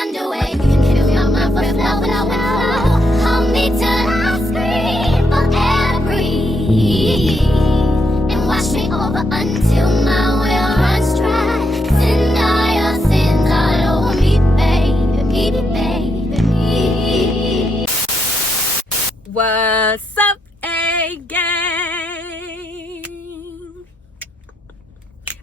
underway. Fill my flow. Hold me till I scream forever breathe. And wash me over until my well runs dry. Send all your sins all over me, baby, baby. What's up, A gang?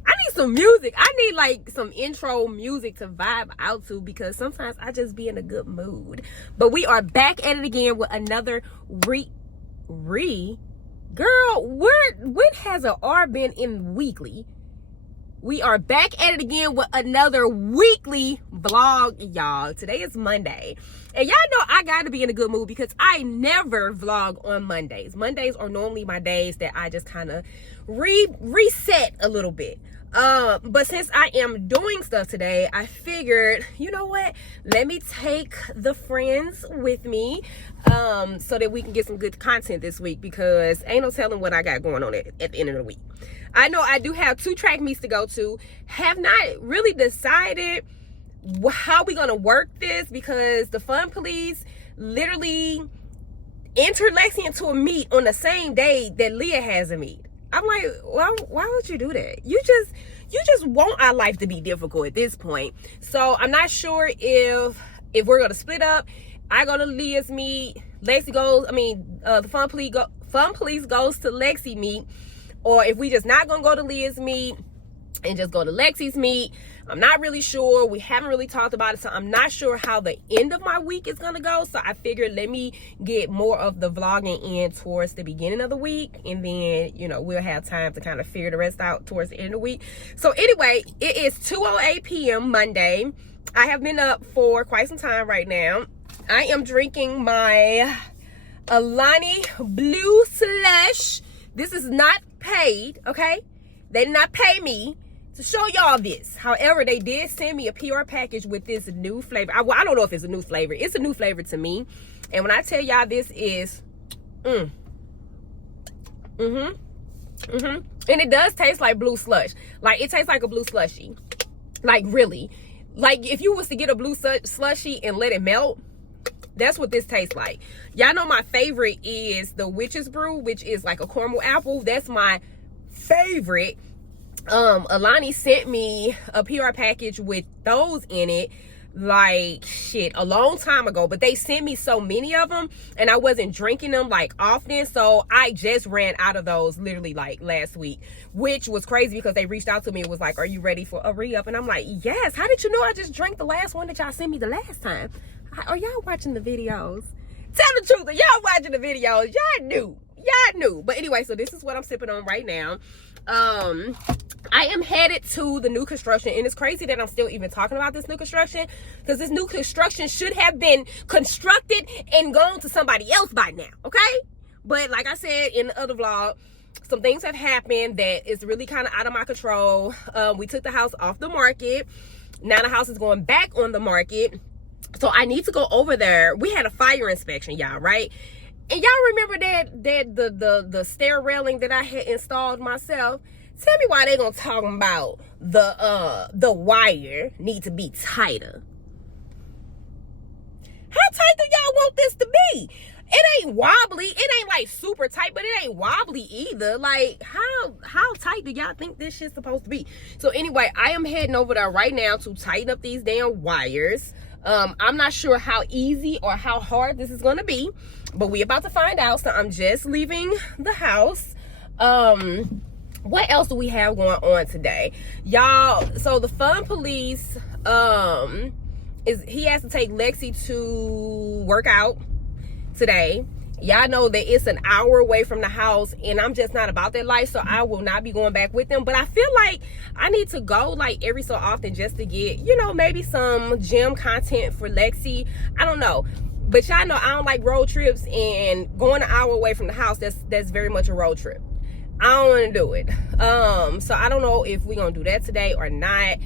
I need some music. I need like some intro music to vibe out to, because sometimes I just be in a good mood. But we are back at it again with another girl, when has an R been in weekly? We are back at it again with another weekly vlog, y'all. Today is Monday. And y'all know I gotta be in a good mood because I never vlog on Mondays. Mondays are normally my days that I just kind of reset a little bit. But since I am doing stuff today, I figured, you know what? Let me take the friends with me so that we can get some good content this week, because ain't no telling what I got going on at the end of the week. I know I do have 2 track meets to go to. Have not really decided how we gonna work this, because the Fun Police literally entered Lexi into a meet on the same day that Leah has a meet. I'm like, well, why would you do that? You just want our life to be difficult at this point. So I'm not sure if we're gonna split up. I go to Leah's meet, Lexi goes, the Fun Police goes to Lexi meet, or if we just not gonna go to Leah's meet and just go to Lexi's meet. I'm not really sure. We haven't really talked about it, so I'm not sure how the end of my week is gonna go. So I figured let me get more of the vlogging in towards the beginning of the week, and then, you know, we'll have time to kind of figure the rest out towards the end of the week. So anyway, it is 2:08 p.m. Monday. I have been up for quite some time right now. I am drinking my Alani Blue Slush. This is not paid, okay? They did not pay me to show y'all this. However, they did send me a PR package with this new flavor. I don't know if it's a new flavor. It's a new flavor to me. And when I tell y'all this is, and it does taste like blue slush. Like, it tastes like a blue slushie. Like, really. Like, if you was to get a blue slushie and let it melt, that's what this tastes like. Y'all know my favorite is the Witch's Brew, which is like a caramel apple. That's my favorite. Alani sent me a PR package with those in it, like, shit, a long time ago, but they sent me so many of them and I wasn't drinking them like often, so I just ran out of those literally like last week, which was crazy because they reached out to me and was like, are you ready for a re-up? And I'm like, yes. How did you know I just drank the last one that y'all sent me the last time? Are y'all watching the videos? Tell the truth, are y'all watching the videos? Y'all knew. But anyway, so this is what I'm sipping on right now. I am headed to the new construction, and it's crazy that I'm still even talking about this new construction, because this new construction should have been constructed and gone to somebody else by now, okay? But like I said in the other vlog, some things have happened that is really kind of out of my control. We took the house off the market. Now the house is going back on the market, so I need to go over there. We had a fire inspection, y'all, right? And y'all remember that the stair railing that I had installed myself? Tell me why they gonna talk about the wire need to be tighter. How tight do y'all want this to be? It ain't wobbly. It ain't like super tight, but it ain't wobbly either. Like, how tight do y'all think this shit's supposed to be? So anyway, I am heading over there right now to tighten up these damn wires. I'm not sure how easy or how hard this is gonna be, but we about to find out. So I'm just leaving the house. What else do we have going on today, y'all? So the Fun Police he has to take Lexi to work out today. Y'all know that it's an hour away from the house, and I'm just not about that life, so I will not be going back with them. But I feel like I need to go like every so often just to get, you know, maybe some gym content for Lexi. I don't know. But y'all know I don't like road trips, and going an hour away from the house, that's very much a road trip. I don't want to do it. So I don't know if we're gonna do that today or not.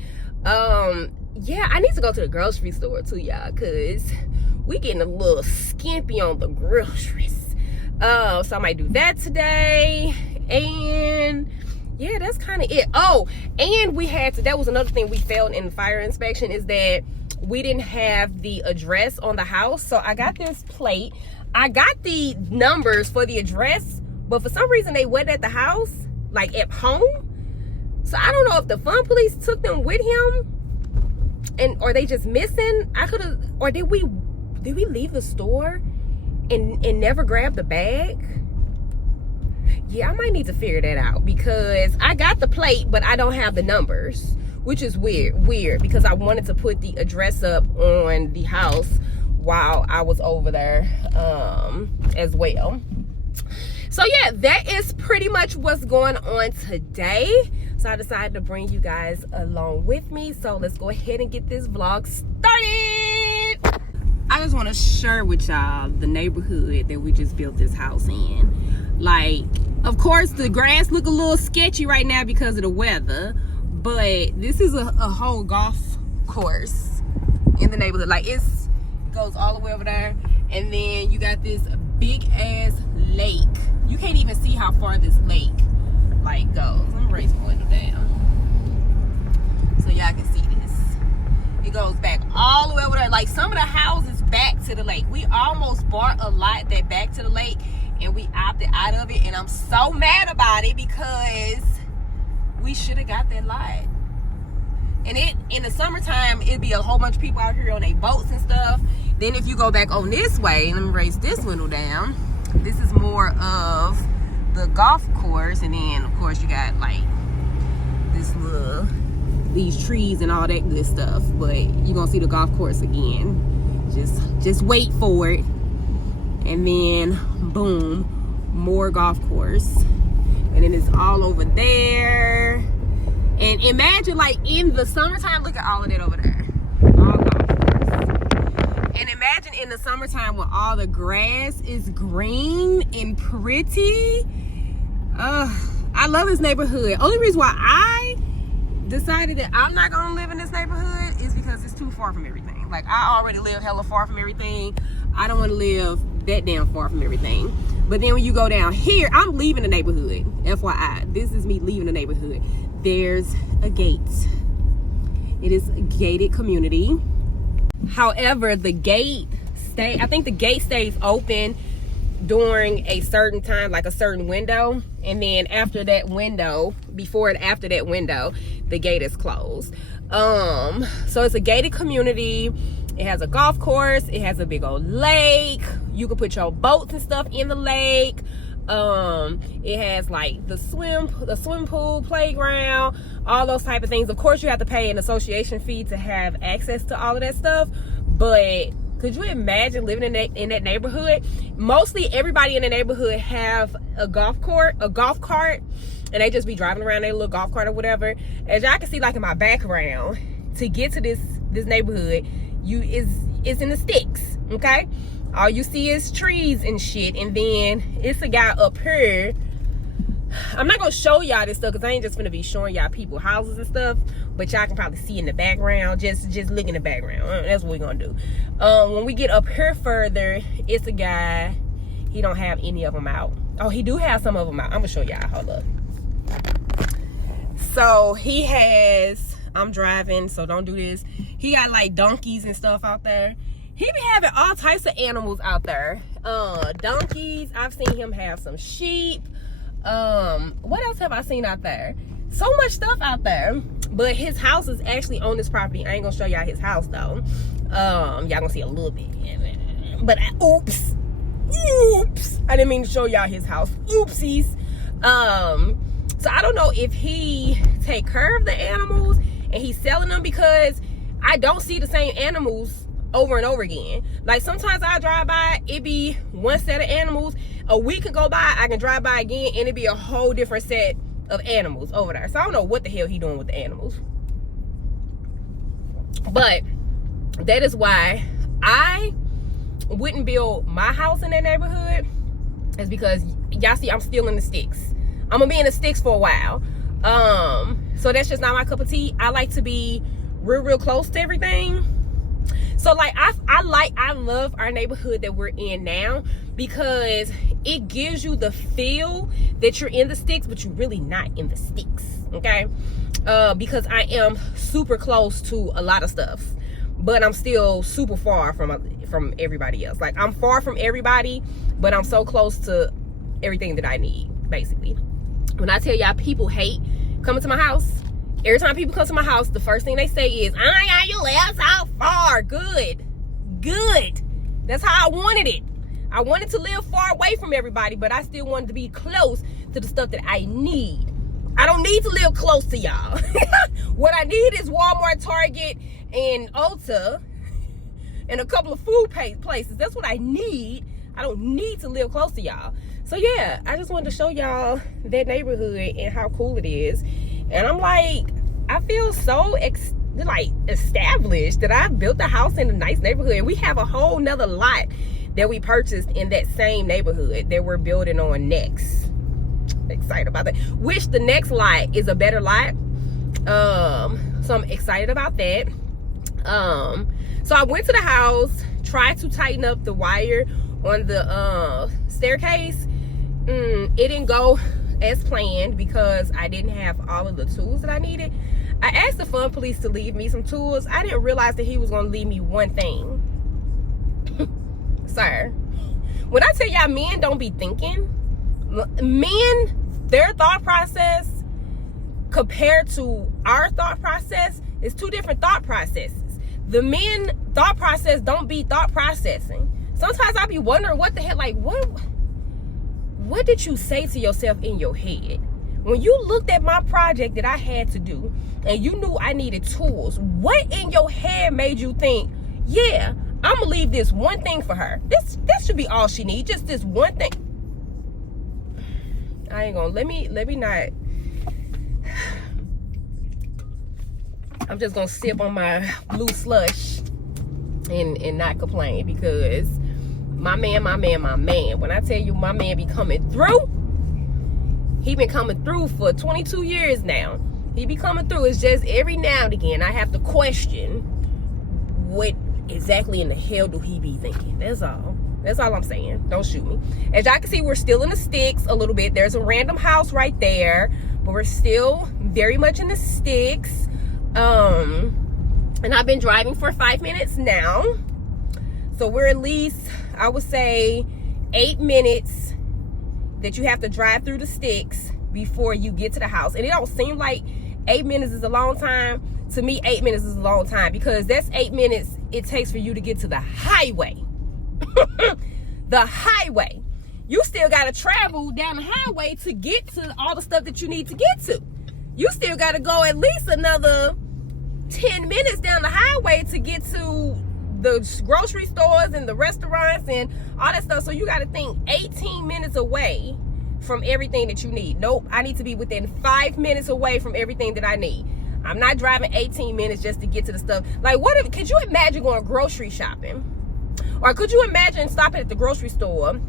Yeah, I need to go to the grocery store too, y'all, because we getting a little skimpy on the groceries. So I might do that today. And yeah, that's kind of it. Oh, and we had to, that was another thing we failed in the fire inspection, is that we didn't have the address on the house. So I got this plate. I got the numbers for the address, but for some reason they wasn't at the house, like at home. So I don't know if the fun police took them with him, or they just missing. I could have, or did we leave the store and never grab the bag? Yeah, I might need to figure that out, because I got the plate, but I don't have the numbers, which is weird because I wanted to put the address up on the house while I was over there as well. So yeah, that is pretty much what's going on today. So I decided to bring you guys along with me. So let's go ahead and get this vlog started. I just want to share with y'all the neighborhood that we just built this house in. Like, of course, the grass look a little sketchy right now because of the weather, but this is a whole golf course in the neighborhood. Like, it goes all the way over there, and then you got this big ass lake. You can't even see how far this lake like goes. Let me raise the window down so y'all can see this. It goes back all the way over there. Like, some of the houses back to the lake. We almost bought a lot that back to the lake, and we opted out of it, and I'm so mad about it because we should have got that lot. And in the summertime, it'd be a whole bunch of people out here on their boats and stuff. Then if you go back on this way, let me raise this window down. This is more of the golf course, and then of course you got like these trees and all that good stuff. But you're gonna see the golf course again. Just wait for it. And then boom, more golf course. And then it's all over there. And imagine, like, in the summertime, look at all of that over there. All golf course. And imagine in the summertime when all the grass is green and pretty. I love this neighborhood. Only reason why I decided that I'm not gonna live in this neighborhood is because it's too far from everything. Like, I already live hella far from everything. I don't want to live that damn far from everything. But then when you go down here, I'm leaving the neighborhood. FYI, this is me leaving the neighborhood. There's a gate. It is a gated community. However, the gate I think the gate stays open during a certain time, like a certain window, and then after that window, before and after that window, the gate is closed. So it's a gated community. It has a golf course. It has a big old lake. You can put your boats and stuff in the lake. It has like the swim pool, playground, all those type of things. Of course, you have to pay an association fee to have access to all of that stuff. But could you imagine living in that neighborhood? Mostly everybody in the neighborhood have a golf cart, and they just be driving around their little golf cart or whatever. As y'all can see, like in my background, to get to this neighborhood, it's in the sticks, okay? All you see is trees and shit, and then it's a guy up here. I'm not gonna show y'all this stuff because I ain't just gonna be showing y'all people houses and stuff, but y'all can probably see in the background. Just look in the background. That's what we're gonna do. When we get up here further, it's a guy. He don't have any of them out. Oh, he do have some of them out. I'm gonna show y'all. Hold up. So he has, I'm driving, so don't do this. He got like donkeys and stuff out there. He be having all types of animals out there. Donkeys. I've seen him have some sheep. What else have I seen out there? So much stuff out there. But his house is actually on this property. I ain't gonna show y'all his house though. Y'all gonna see a little bit. But oops. I didn't mean to show y'all his house. Oopsies. So I don't know if he take care of the animals and he's selling them, because I don't see the same animals over and over again. Like, sometimes I drive by, it be one set of animals. A week can go by, I can drive by again, and it be a whole different set of animals over there. So I don't know what the hell he doing with the animals. But that is why I wouldn't build my house in that neighborhood, is because y'all see I'm still in the sticks. I'm gonna be in the sticks for a while. So that's just not my cup of tea. I like to be real close to everything. So like I love our neighborhood that we're in now, because it gives you the feel that you're in the sticks, but you're really not in the sticks, okay? Because I am super close to a lot of stuff. but I'm still super far from everybody else. Like, I'm far from everybody, but I'm so close to everything that I need, basically. When I tell y'all, people hate coming to my house. Every time people come to my house, the first thing they say is, oh my God, you live so far. Good. That's how I wanted it. I wanted to live far away from everybody, but I still wanted to be close to the stuff that I need. I don't need to live close to y'all. What I need is Walmart, Target, and Ulta, and a couple of food places. That's what I need. I don't need to live close to y'all. So yeah, I just wanted to show y'all that neighborhood and how cool it is. And I'm like, I feel so established that I built a house in a nice neighborhood. And we have a whole nother lot that we purchased in that same neighborhood that we're building on next. Excited about that. Which the next lot is a better lot. So I'm excited about that. So I went to the house, tried to tighten up the wire on the staircase. It didn't go as planned because I didn't have all of the tools that I needed. I asked the fun police to leave me some tools. I didn't realize that he was going to leave me one thing. Sir, when I tell y'all, men don't be thinking. Men, their thought process compared to our thought process is two different thought processes. The men thought process don't be thought processing. Sometimes I be wondering what the hell, like, what did you say to yourself in your head? When you looked at my project that I had to do and you knew I needed tools, what in your head made you think, yeah, I'm gonna leave this one thing for her. This should be all she needs, just this one thing. I ain't gonna, let me not. I'm just gonna sip on my blue slush and not complain, because my man, when I tell you my man be coming through, he been coming through for 22 years now. He be coming through. It's just every now and again I have to question what exactly in the hell do he be thinking. That's all I'm saying. Don't shoot me. As y'all can see, we're still in the sticks a little bit. There's a random house right there, but we're still very much in the sticks. And I've been driving for 5 minutes now, so we're at least, I would say, 8 minutes that you have to drive through the sticks before you get to the house. And it don't seem like 8 minutes is a long time. To me, 8 minutes is a long time, because that's 8 minutes it takes for you to get to the highway. The highway. You still got to travel down the highway to get to all the stuff that you need to get to. You still got to go at least another 10 minutes down the highway to get to the grocery stores and the restaurants and all that stuff. So you got to think 18 minutes away from everything that you need. Nope, I need to be within 5 minutes away from everything that I need. I'm not driving 18 minutes just to get to the stuff. Like, could you imagine going grocery shopping? Or could you imagine stopping at the grocery store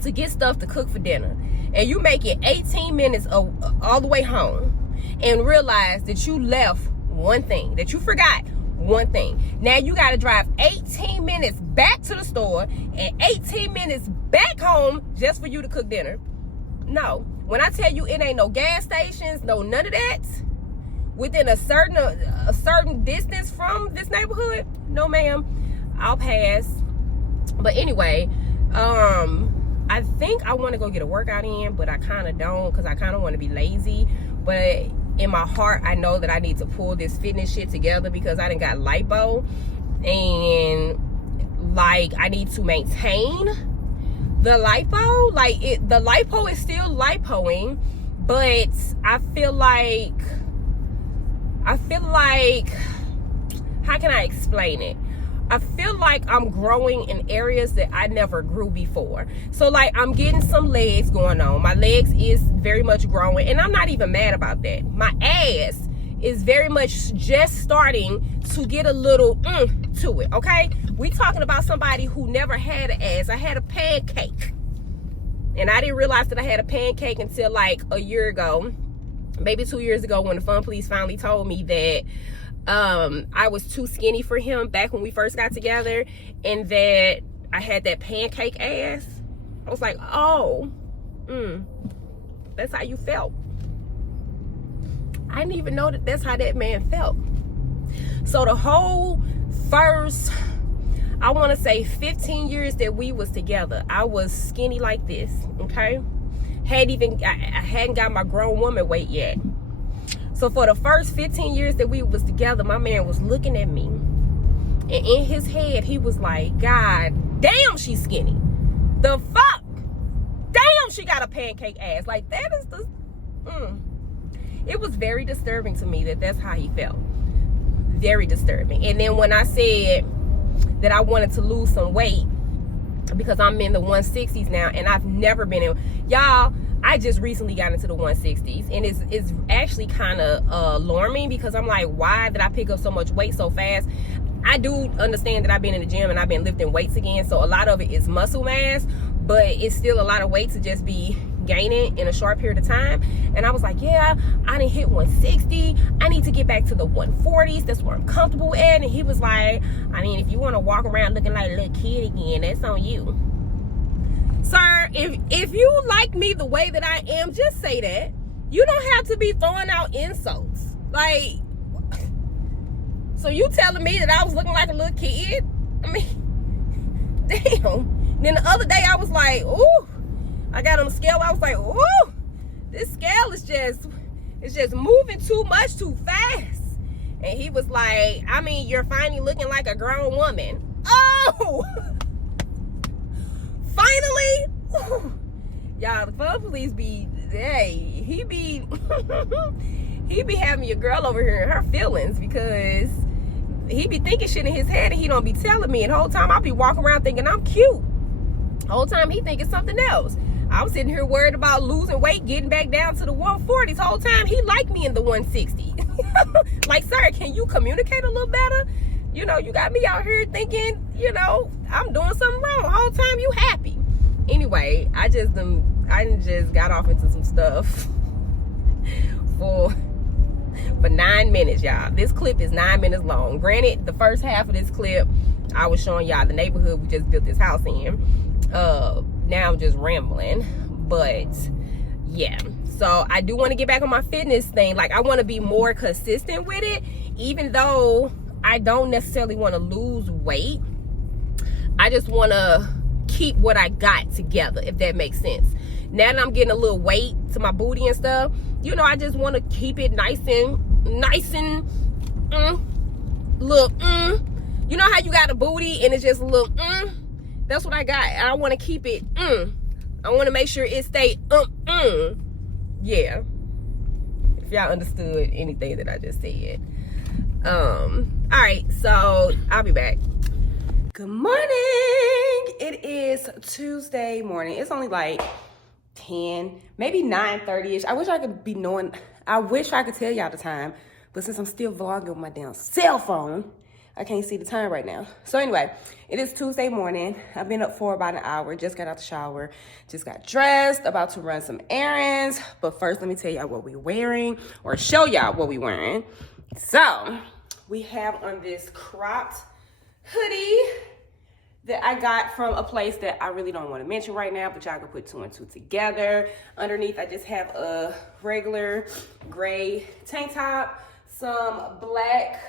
to get stuff to cook for dinner, and you make it 18 minutes all the way home, and realize that you left one thing, that you forgot one thing. Now you got to drive 18 minutes back to the store and 18 minutes back home just for you to cook dinner. No, when I tell you it ain't no gas stations, no none of that within a certain distance from this neighborhood, no ma'am, I'll pass. But anyway, I think I want to go get a workout in, but I kind of don't, because I kind of want to be lazy. But in my heart, I know that I need to pull this fitness shit together, because I done got lipo, and like I need to maintain the lipo. Like the lipo is still lipoing, but I feel like, how can I explain it? I feel like I'm growing in areas that I never grew before. So like I'm getting some legs going on. My legs is very much growing, and I'm not even mad about that. My ass is very much just starting to get a little to it, okay? We talking about somebody who never had an ass. I had a pancake, and I didn't realize that I had a pancake until like a year ago, maybe 2 years ago, when the fun police finally told me that I was too skinny for him back when we first got together, and that I had that pancake ass. I was like, oh, that's how you felt. I didn't even know that that's how that man felt. So the whole first, I want to say 15 years that we was together, I was skinny like this, okay? I hadn't got my grown woman weight yet. So for the first 15 years that we was together, my man was looking at me, and in his head, he was like, God damn, she's skinny. The fuck? Damn, she got a pancake ass. Like, that is the... It was very disturbing to me that that's how he felt. Very disturbing. And then when I said that I wanted to lose some weight, because I'm in the 160s now, and I've never been in... Y'all, I just recently got into the 160s, and it's actually kind of alarming, because I'm like, why did I pick up so much weight so fast? I do understand that I've been in the gym and I've been lifting weights again, so a lot of it is muscle mass, but it's still a lot of weight to just be gaining in a short period of time. And I was like, yeah, I didn't hit 160. I need to get back to the 140s. That's where I'm comfortable at. And he was like, I mean, if you want to walk around looking like a little kid again, that's on you. Sir, if you like me the way that I am, just say that. You don't have to be throwing out insults. Like, so you telling me that I was looking like a little kid? I mean, damn. Then the other day I was like, ooh, I got on the scale. I was like, ooh, this scale is just moving too much too fast. And he was like, I mean, you're finally looking like a grown woman. Oh, finally. Ooh. Y'all, the fun police be, hey, he be having your girl over here in her feelings, because he be thinking shit in his head and he don't be telling me. And the whole time I be walking around thinking I'm cute. The whole time he thinking something else. I was sitting here worried about losing weight, getting back down to the 140s. The whole time he liked me in the 160. Like, sir, can you communicate a little better? You know, you got me out here thinking, you know, I'm doing something wrong. The whole time you happy. Anyway, I just got off into some stuff for 9 minutes, y'all. This clip is 9 minutes long. Granted, the first half of this clip, I was showing y'all the neighborhood we just built this house in. Now I'm just rambling, but yeah. So I do want to get back on my fitness thing. Like, I want to be more consistent with it, even though I don't necessarily want to lose weight. I just want to keep what I got together, if that makes sense. Now that I'm getting a little weight to my booty and stuff, you know, I just want to keep it nice and little you know how you got a booty and it's just a little that's what I got. I want to keep it I want to make sure it stay yeah, if y'all understood anything that I just said. All right, so I'll be back. Good morning. It is Tuesday morning. It's only like 10, maybe 9:30ish. I wish I could be knowing. I wish I could tell y'all the time, but since I'm still vlogging with my damn cell phone, I can't see the time right now. So anyway, it is Tuesday morning. I've been up for about an hour. Just got out the shower. Just got dressed. About to run some errands. But first, let me tell y'all what we're wearing, or show y'all what we're wearing. So we have on this cropped hoodie that I got from a place that I really don't want to mention right now, but y'all can put 2 and 2 together. Underneath, I just have a regular gray tank top, some black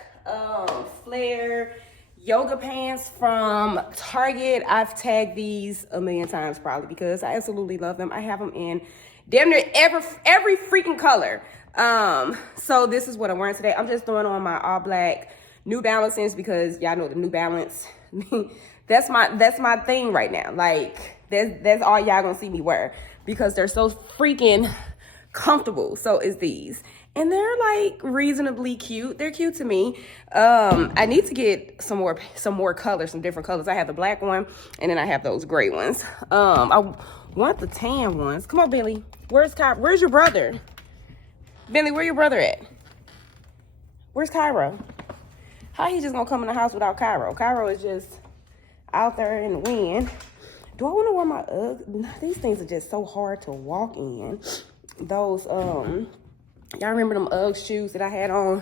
flare yoga pants from Target. I've tagged these a million times probably because I absolutely love them. I have them in damn near every freaking color. So this is what I'm wearing today. I'm just throwing on my all black New Balances because y'all know the New Balance. That's my thing right now. Like, that's all y'all gonna see me wear because they're so freaking comfortable. So is these. And they're like reasonably cute. They're cute to me. I need to get some more colors, some different colors. I have the black one and then I have those gray ones. I want the tan ones. Come on, Billy. Where's your brother? Billy, where your brother at? Where's Cairo? How he just gonna come in the house without Cairo? Cairo is just out there in the wind. Do I want to wear my Uggs? These things are just so hard to walk in. Those y'all remember them Uggs shoes that I had on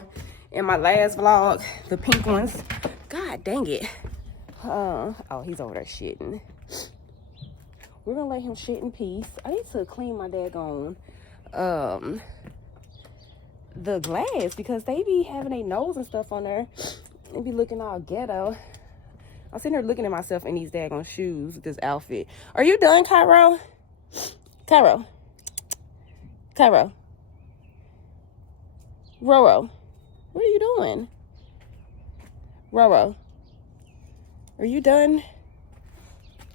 in my last vlog, the pink ones? God dang it. Oh, he's over there shitting. We're gonna let him shit in peace. I need to clean my daggone the glass because they be having a nose and stuff on there. It be looking all ghetto. I'm sitting here looking at myself in these daggone shoes with this outfit. Are you done, Cairo? Cairo. Cairo. Roro. What are you doing? Roro. Are you done?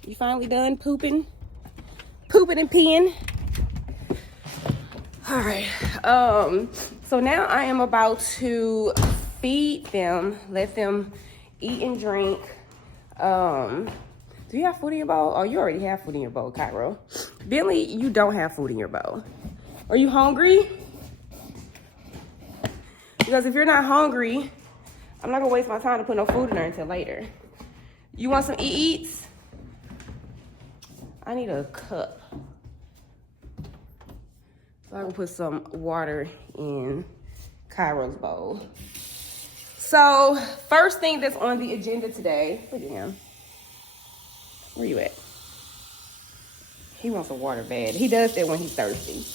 You finally done pooping? Pooping and peeing? All right. So now I am about to feed them, let them eat and drink. Do you have food in your bowl? Oh, you already have food in your bowl, Cairo. Bentley, you don't have food in your bowl. Are you hungry? Because if you're not hungry, I'm not gonna waste my time to put no food in there until later. You want some eats? I need a cup. So I can put some water in Cairo's bowl. So, first thing that's on the agenda today, look at him. Where you at? He wants a water bad. He does that when he's thirsty.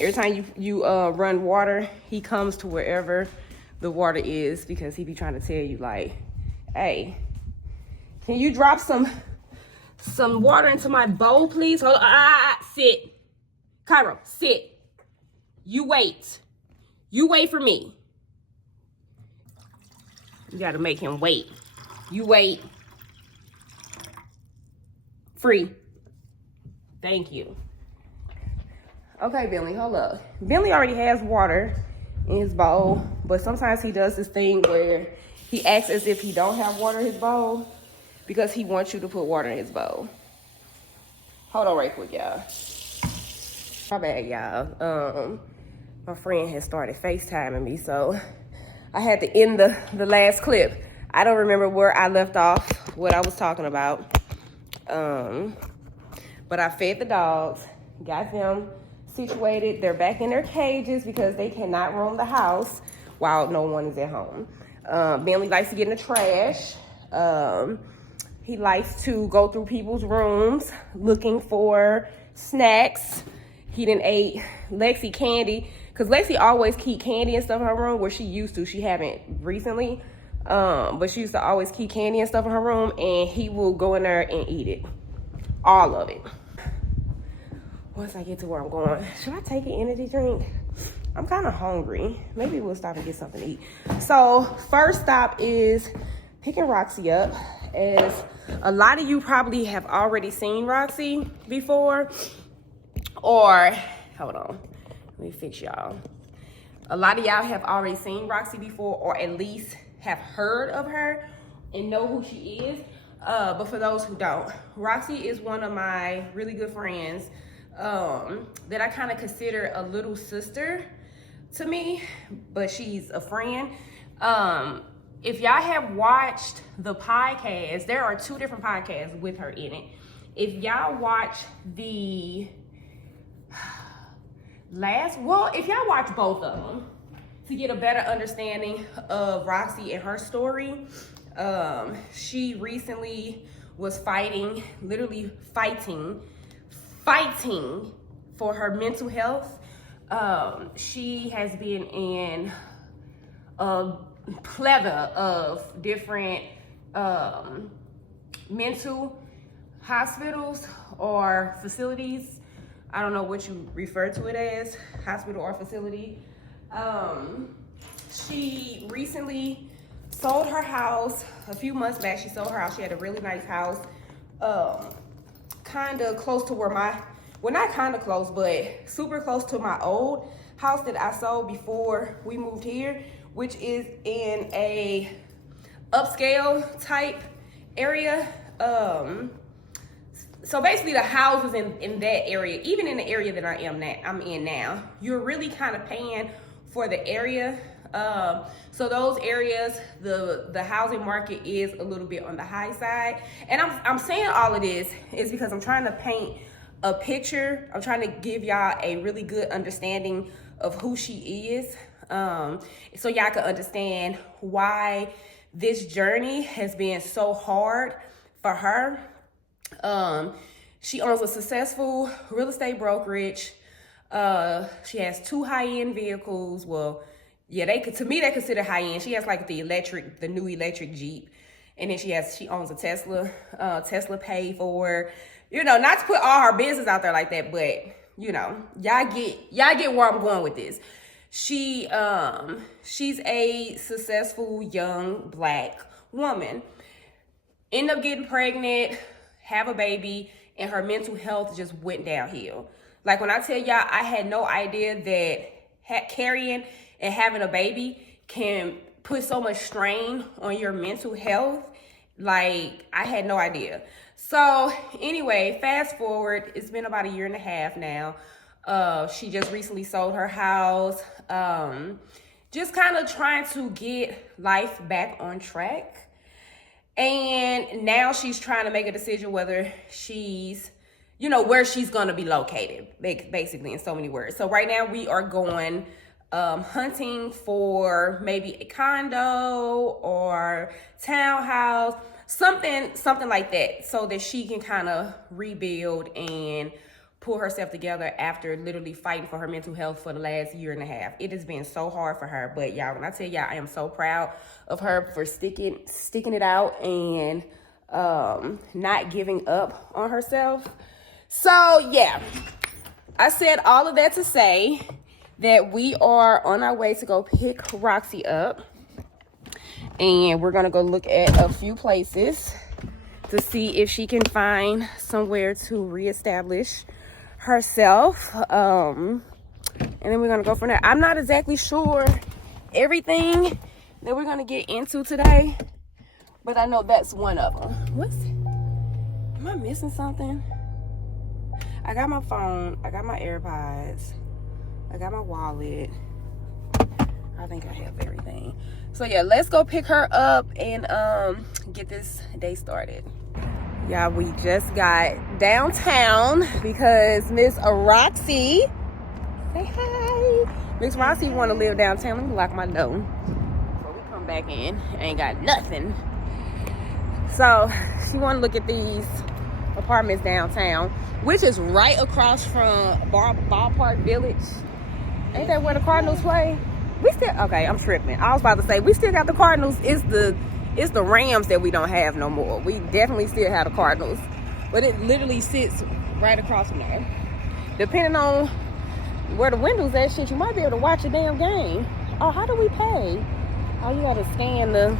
Every time you run water, he comes to wherever the water is because he be trying to tell you like, hey, can you drop some water into my bowl, please? Hold on. Sit. Cairo, sit. You wait. You wait for me. You gotta make him wait. You wait. Free. Thank you. Okay, Bentley, hold up. Bentley already has water in his bowl, but sometimes he does this thing where he acts as if he don't have water in his bowl because he wants you to put water in his bowl. Hold on right quick, y'all. My bad, y'all. My friend has started FaceTiming me, so I had to end the last clip. I don't remember where I left off, what I was talking about. But I fed the dogs, got them situated. They're back in their cages because they cannot roam the house while no one is at home. Bentley likes to get in the trash. He likes to go through people's rooms looking for snacks. He done ate Lexi candy, because Lexi always keep candy and stuff in her room, where she used to. She haven't recently, but she used to always keep candy and stuff in her room, and he will go in there and eat it. All of it. Once I get to where I'm going, should I take an energy drink? I'm kind of hungry. Maybe we'll stop and get something to eat. So first stop is picking Roxy up. As a lot of you probably have already seen Roxy before, or hold on, let me fix y'all. A lot of y'all have already seen Roxy before, or at least have heard of her and know who she is. But for those who don't, Roxy is one of my really good friends that I kind of consider a little sister to me, but she's a friend. If y'all have watched the podcast, there are 2 different podcasts with her in it. If y'all watch the if y'all watch both of them to get a better understanding of Roxy and her story, she recently was literally fighting for her mental health. She has been in a plethora of different mental hospitals or facilities. I don't know what you refer to it as, hospital or facility. She recently sold her house a few months back. She sold her house. She had a really nice house, kind of close to where not kind of close, but super close to my old house that I sold before we moved here, which is in a upscale type area. So basically the houses in that area, even in the area that I'm in now, you're really kind of paying for the area. So those areas, the housing market is a little bit on the high side. And I'm saying all of this is because I'm trying to paint a picture. I'm trying to give y'all a really good understanding of who she is. So y'all can understand why this journey has been so hard for her. She owns a successful real estate brokerage. She has 2 high-end vehicles. Well, Yeah, to me they consider high end. She has like the new electric Jeep, and then she owns a Tesla. Tesla paid for her. You know, not to put all her business out there like that, but you know, y'all get where I'm going with this. She's a successful young Black woman. End up getting pregnant, have a baby, and her mental health just went downhill. Like when I tell y'all, I had no idea that carrying and having a baby can put so much strain on your mental health. Like, I had no idea. So anyway, fast forward, it's been about 1.5 years now. She just recently sold her house. Just kind of trying to get life back on track. And now she's trying to make a decision whether she's, you know, where she's going to be located, basically, in so many words. So right now we are going hunting for maybe a condo or townhouse, something like that, so that she can kind of rebuild and pull herself together after literally fighting for her mental health for the last 1.5 years. It has been so hard for her, but y'all, when I tell y'all, I am so proud of her for sticking it out and not giving up on herself. So yeah, I said all of that to say that we are on our way to go pick Roxy up, and we're gonna go look at a few places to see if she can find somewhere to reestablish herself, and then we're gonna go from there. I'm not exactly sure everything that we're gonna get into today, but I know that's one of them. Am I missing something? I got my phone, I got my AirPods, I got my wallet. I think I have everything. So yeah, let's go pick her up and get this day started. Yeah, we just got downtown because Miss Roxy, say hi. Miss Roxy want to live downtown. Let me lock my door before we come back in. Ain't got nothing. So she want to look at these apartments downtown, which is right across from Ballpark Village. Ain't that where the Cardinals play? We still, okay, I'm tripping. I was about to say, we still got the Cardinals. It's the Rams that we don't have no more. We definitely still have the Cardinals. But it literally sits right across from there. Depending on where the windows at, shit, you might be able to watch a damn game. Oh, how do we pay? Oh, you gotta scan the...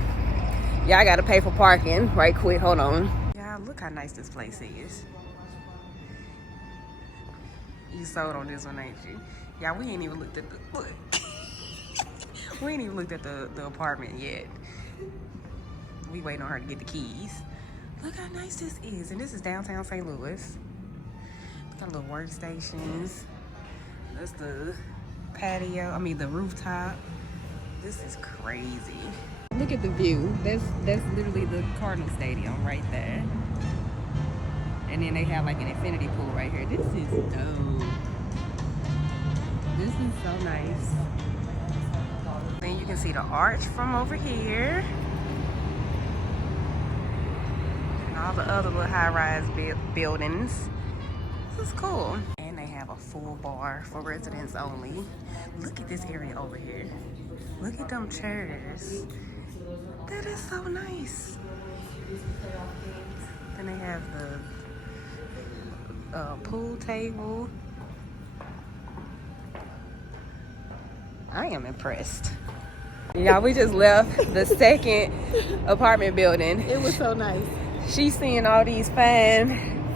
Yeah, I gotta pay for parking right quick. Hold on. Yeah, look how nice this place is. You sold on this one, ain't you? Yeah, we ain't even looked at the... Look. We ain't even looked at the apartment yet. We waiting on her to get the keys. Look how nice this is. And this is downtown St. Louis. Got little workstations. That's the patio. I mean the rooftop. This is crazy. Look at the view. That's literally the Cardinal Stadium right there. And then they have like an infinity pool right here. This is dope. This is so nice. Then you can see the arch from over here. And all the other little high-rise buildings. This is cool. And they have a full bar for residents only. Look at this area over here. Look at them chairs. That is so nice. Then they have the pool table. I am impressed. Y'all, we just left the second apartment building. It was so nice. She's seeing all these fine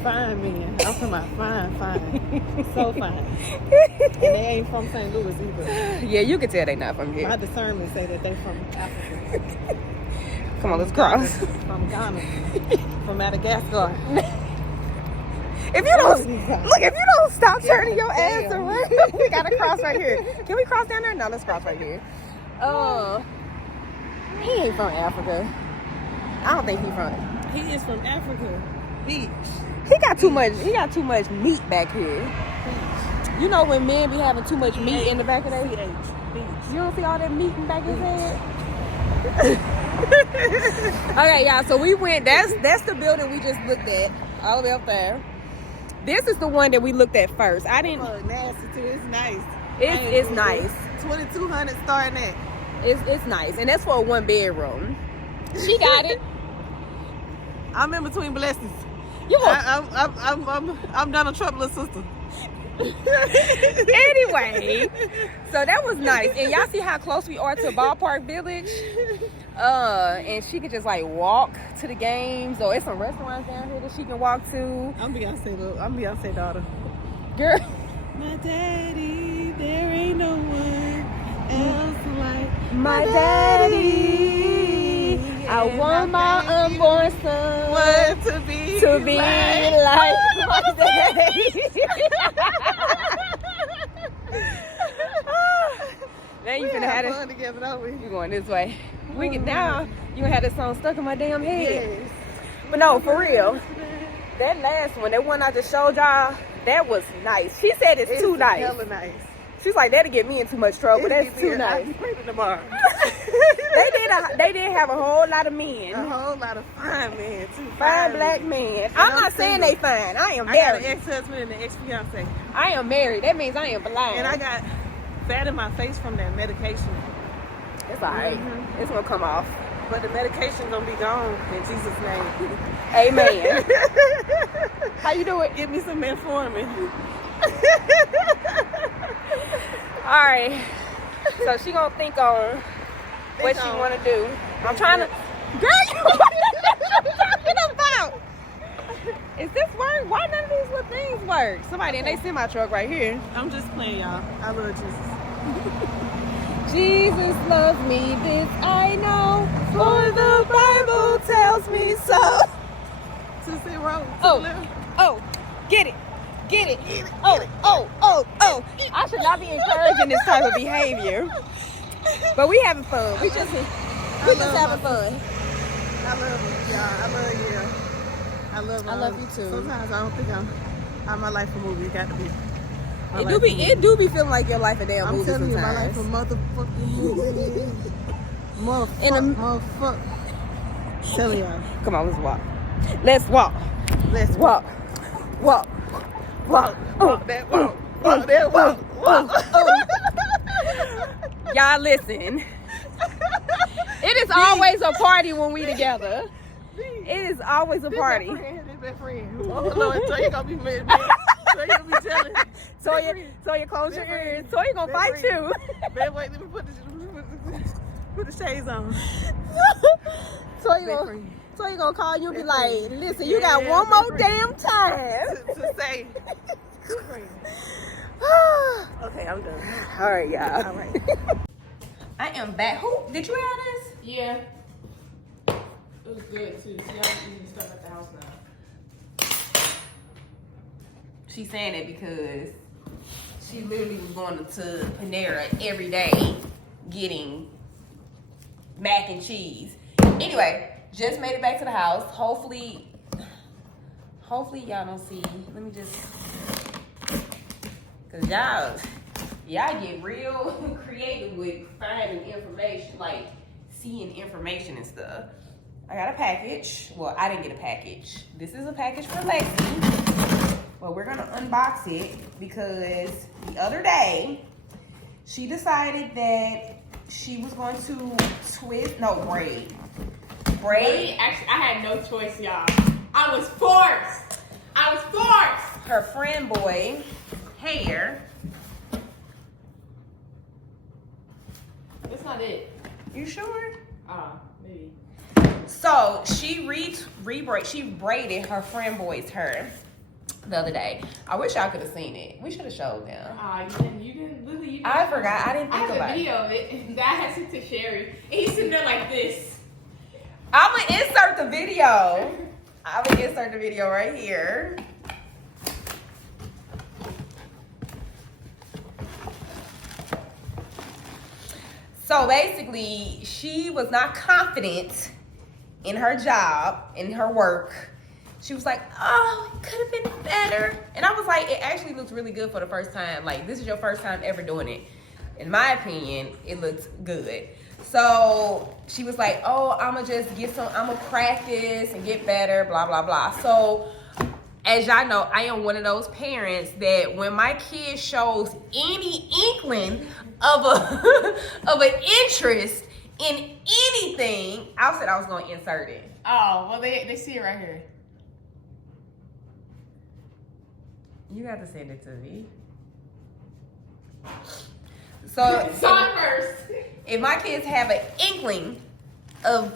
men. I'm from my fine. So fine. And they ain't from St. Louis either. Yeah, you can tell they not from here. My discernment say that they from Africa. Come on, let's cross. From Ghana. From Madagascar. If you don't stop turning your ass around, we gotta cross right here. Can we cross down there? No, let's cross right here. He ain't from Africa. I don't think He is from Africa. Beach. He got too much meat back here. Beach. You know when men be having too much meat in the back of their head? Beach. You don't see all that meat in the back of his head? Okay, y'all, so we went, that's the building we just looked at, all the way up there. This is the one that we looked at first. Oh, nasty too. It's nice. It's nice. 2,200 starting at. It's nice, and that's for a 1 bedroom. She got it. I'm in between blessings. You want I'm Donald Trump's little sister. anyway, so that was nice, and y'all see how close we are to Ballpark Village. And she could just like walk to the games, or it's some restaurants down here that she can walk to. I'm Beyonce daughter. Girl, My daddy, there ain't no one else like my daddy. I want my unborn son What to be like my daddy. Now you finna have fun it. together, don't we? You going this way? We get down. You gonna have this song stuck in my damn head. Yes. But no, for real. That last one, that one I just showed y'all, that was nice. She said it's too nice. Hella nice. She's like, that'll get me in too much trouble. That's too nice. I'll be pregnant tomorrow. They did have a whole lot of men. A whole lot of fine men too. Fine black men. I'm not saying they fine. I am I got an married. ex-husband and an ex-fiance. I am married. That means I am blind. And I got fat in my face from that medication. It's alright. It's gonna come off. But the medication gonna be gone in Jesus' name. Amen. How you do it? Give me some metformin. Alright. So she gonna think on what she wanna do. I'm trying to. Girl, what are you talking about? Is this work? Why none of these little things work? Somebody in they semi truck right here. I'm just playing, y'all. I love Jesus. Jesus loves me, this I know, for the Bible tells me so. To zero. Oh, get it. Oh. I should not be encouraging this type of behavior. But we having fun. We just having fun. I love y'all. I love you. I love you too. Sometimes I don't think my life a movie. It got to be. It do be feeling like your life a damn movie I'm telling sometimes. you, my life a motherfucking movie. Motherfuck. Tell y'all. Come on, let's walk. Let's walk. Let's Walk. walk that walk. Walk that walk. Y'all listen. It is always a party when we together. It is always a party. Best friend. Oh Lord, so you gonna be mad. So you gonna be telling. Toya, close your ears. Toya gonna fight you. Man, wait, let me put the shades on. Toya gonna call you and be like, listen, you got one more damn time. to say. Okay, I'm done. All right, y'all. All right. I am back. Who did you have this? Yeah. It was good too. See, I'm eating stuff at the house now. She's saying it because she literally was going to Panera every day getting mac and cheese. Anyway, just made it back to the house. Hopefully y'all don't see. Let me just, cause y'all get real creative with finding information, like seeing information and stuff. I got a package. Well, I didn't get a package. This is a package for Lexi. Well, we're gonna unbox it because the other day she decided that she was going to braid. Braid? Actually, I had no choice, y'all. I was forced. Her friend boy hair. That's not it. You sure? Maybe. So she braided her friend boy's hair the other day. I wish y'all could have seen it. We should have showed them. You didn't. Lily, you didn't. I forgot. I didn't I think have about a it. video of it that I had sent to Sherry. And he's sitting there like this. I'm gonna insert the video. Right here. So basically, she was not confident in her job, in her work. She was like, oh, it could have been better. And I was like, it actually looks really good for the first time. Like, this is your first time ever doing it. In my opinion, it looks good. So she was like, oh, I'm gonna practice and get better, blah, blah, blah. So as y'all know, I am one of those parents that when my kid shows any inkling of a of an interest in anything, I said I was gonna insert it. Oh, well, they see it right here. You have to send it to me. So first. if my kids have an inkling of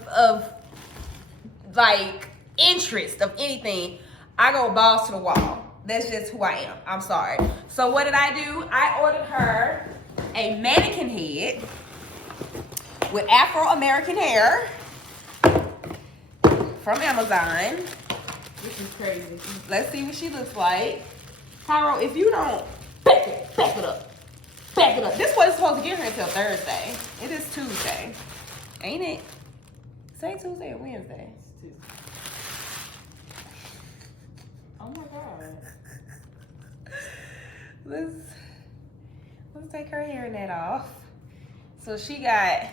like interest of anything, I go balls to the wall. That's just who I am. I'm sorry. So what did I do? I ordered her a mannequin head with Afro-American hair from Amazon. This is crazy. Let's see what she looks like. Cairo, if you don't back it up. Back it up. This wasn't supposed to get her until Thursday. It is Tuesday. Ain't it? Say Tuesday or Wednesday. It's Tuesday. Oh my god. Let's take her hairnet off. So she got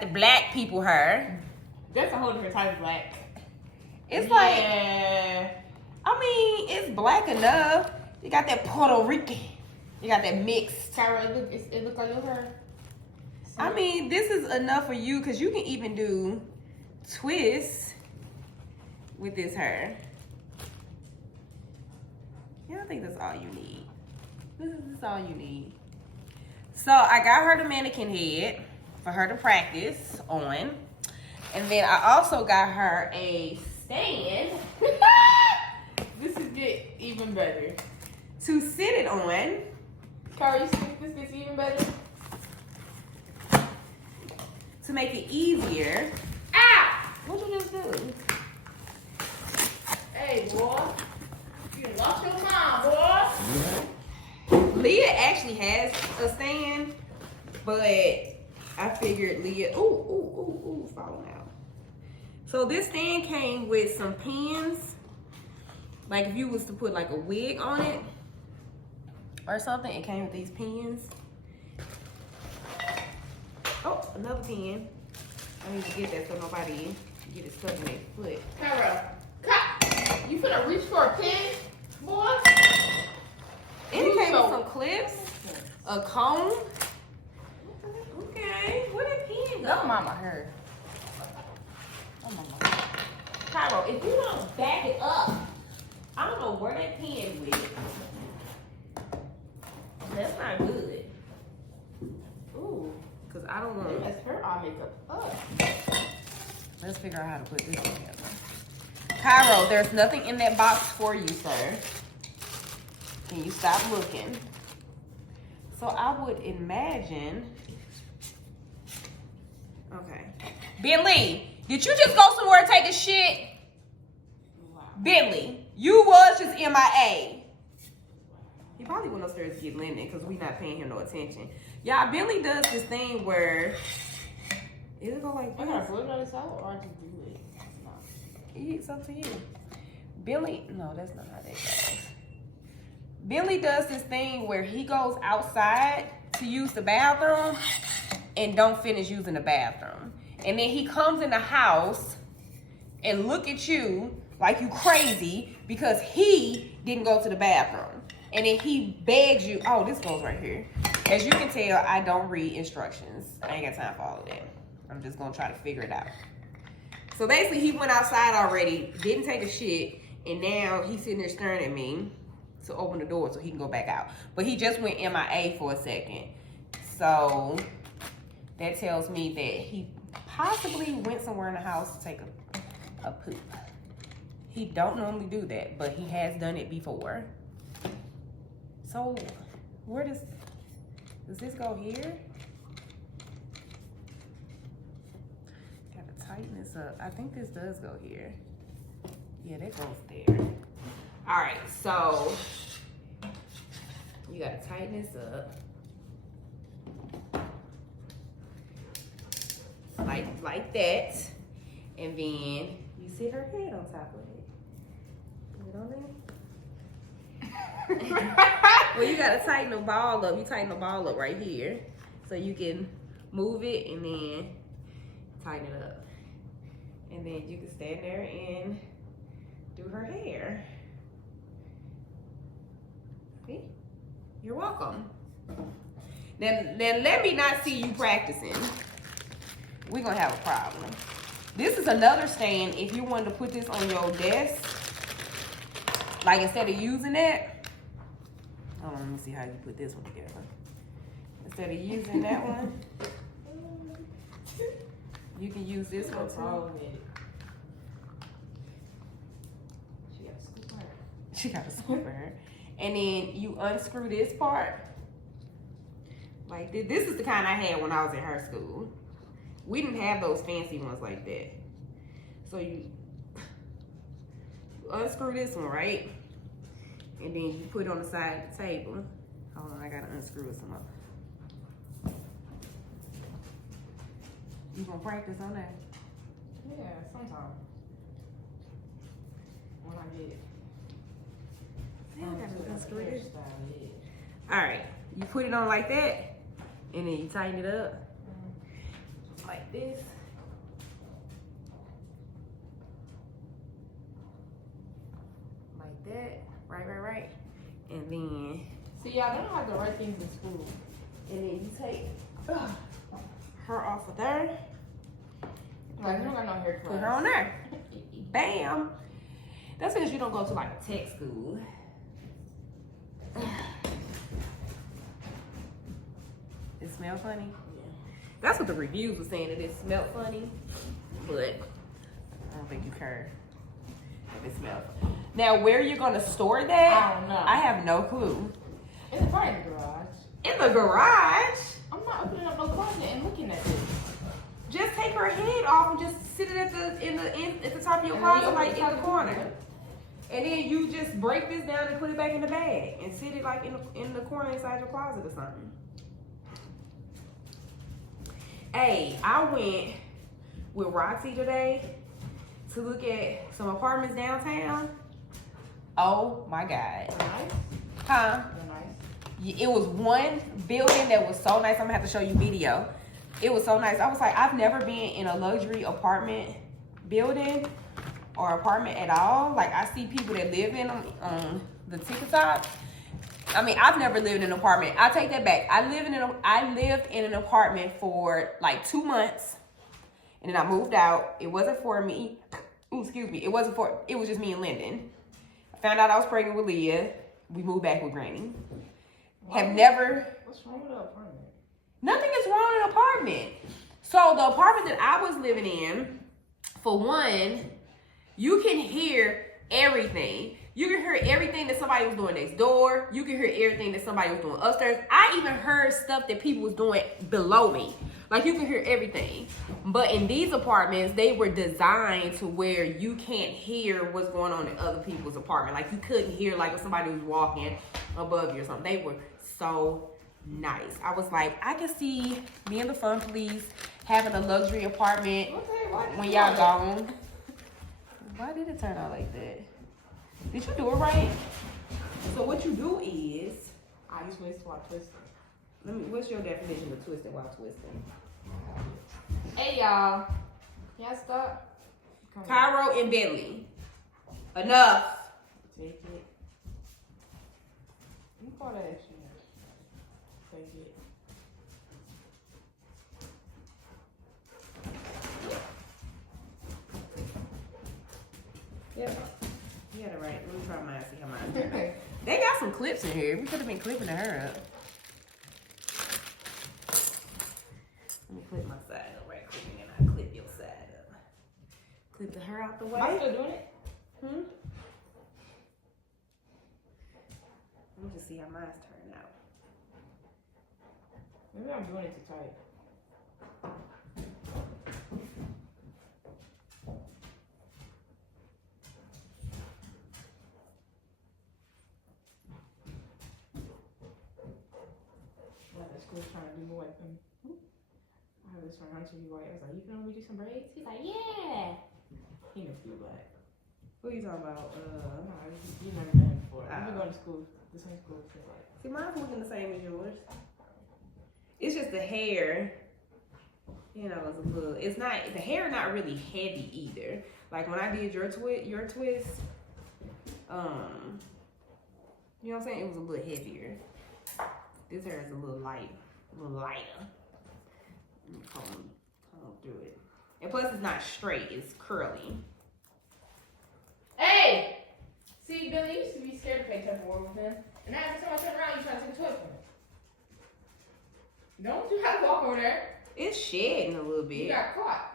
the black people hair. That's a whole different type of black. It's like, Yeah. I mean, it's black enough. You got that Puerto Rican. You got that mixed. Tyra, it look like your hair. I mean, this is enough for you because you can even do twists with this hair. Yeah, I think that's all you need. This is all you need. So I got her the mannequin head for her to practice on. And then I also got her a stand This is get even better. to sit it on. Tyra, you think this gets even better? To make it easier. Ah! What'd you just do? Hey, boy. You lost your mind, boy. Leah actually has a stand, but I figured Leah, ooh, falling out. So this stand came with some pins. Like if you was to put like a wig on it or something, it came with these pins. Oh, another pin. I need to get that so nobody get it stuck in their foot. Tyra, cut. You finna reach for a pin, boy? And it came with some clips, a comb. Okay, where did pin go? No, mama heard. Oh my God. Cairo, if you don't back it up, I don't know where that pin went. That's not good. Ooh, because I don't They want to. messed her eye makeup up. Let's figure out how to put this together. Cairo, there's nothing in that box for you, sir. Can you stop looking? So I would imagine. Okay. Bentley, did you just go somewhere and take a shit? Wow. Bentley, you was just MIA. He probably went upstairs to get linen because we not paying him no attention. Y'all, Bentley does this thing where it'll go like I gotta this. blow this out or I just do it. No. It's up to you. Bentley, no, that's not how that goes. Bentley does this thing where he goes outside to use the bathroom and don't finish using the bathroom. And then he comes in the house and look at you like you crazy because he didn't go to the bathroom. And then he begs you, oh, this goes right here. As you can tell, I don't read instructions. I ain't got time for all of that. I'm just gonna try to figure it out. So basically he went outside already, didn't take a shit, and now he's sitting there staring at me to open the door so he can go back out. But he just went MIA for a second. So that tells me that he possibly went somewhere in the house to take a poop. He don't normally do that, but he has done it before. So where does this go here? Gotta tighten this up. I think this does go here. Yeah, that goes there. All right, so you gotta tighten this up. Like that. And then you sit her head on top of it. Put it on there. Well, you gotta tighten the ball up. You tighten the ball up right here. So you can move it and then tighten it up. And then you can stand there and do her hair. See? You're welcome. Then let me not see you practicing. We're gonna have a problem. This is another stand if you wanted to put this on your desk. Like instead of using that. Hold on, let me see how you put this one together. Instead of using that one, you can use this one too. She got a scooper. And then you unscrew this part. Like this. This is the kind I had when I was in her school. We didn't have those fancy ones like that. So you unscrew this one, right? And then you put it on the side of the table. Hold on, I gotta unscrew some up. You gonna practice on that? Yeah, sometime. When I get it. I gotta unscrew this. Alright, you put it on like that, and then you tighten it up. Like this. Like that. Right. And then See, y'all don't have the right things in school. and then you take her off of there. Like, you don't got no hair Put her on there. Bam. That's because you don't go to like a tech school. It smell funny? Yeah. That's what the reviews were saying, that it smelled funny. But I don't think you care if it smells. Now, where you're gonna store that? I don't know. I have no clue. It's probably in the garage. In the garage? I'm not opening up no closet and looking at this. Just take her head off and just sit it at the top of your closet, like in the corner. And then you just break this down and put it back in the bag and sit it like in the corner inside your closet or something. Hey, I went with Roxy today to look at some apartments downtown. Oh my God. They're nice. Huh? They're nice. It was one building that was so nice. I'm gonna have to show you video. It was so nice. I was like, I've never been in a luxury apartment building or apartment at all. Like, I see people that live in them on the TikTok. I mean, I've never lived in an apartment. I take that back. I lived in an apartment for like 2 months, and then I moved out. It wasn't for me. Ooh, excuse me. It was just me and Lyndon. I found out I was pregnant with Leah. We moved back with Granny. Have never. What's wrong with the apartment? Nothing is wrong in an apartment. So the apartment that I was living in, for one, you can hear everything. You can hear everything that somebody was doing next door. You can hear everything that somebody was doing upstairs. I even heard stuff that people was doing below me. Like, you can hear everything. But in these apartments, they were designed to where you can't hear what's going on in other people's apartment. Like, you couldn't hear like if somebody was walking above you or something. They were so nice. I was like, I can see me and the fun police having a luxury apartment when y'all gone. Why did it turn out like that? Did you do it right? So what you do is, I twist while twisting. what's your definition of twisting while twisting? Hey, y'all. Can y'all stop? Come here. Cairo and Bentley. Enough. Take it. You call that extra. Take it. Yeah. You got it right. Let me try mine, see how mine turn out. They got some clips in here. We could have been clipping her up. Let me clip my side up right quick, and then I'll clip your side up. Clip the hair out the way. Am I still doing it? Let me just see how mine's turn out. Maybe I'm doing it too tight. Was trying to do more like them. I have this friend to be white. I was like, you can only do some braids? He's like, yeah. He knows you black. Who are you talking about? No, you never met him before. We've been going to school, the same school since like. See, mine's looking the same as yours. It's just the hair. You know, it's a little. It's not the hair. Not really heavy either. Like when I did your twist, You know what I'm saying? It was a little heavier. This hair is a little lighter. Let me comb through it. And plus, it's not straight; it's curly. Hey! See, Billy used to be scared to play tug of war with him. And now every time I turn around, you trying to take a toy from him. Don't you have to walk over there? It's shedding a little You bit. got caught.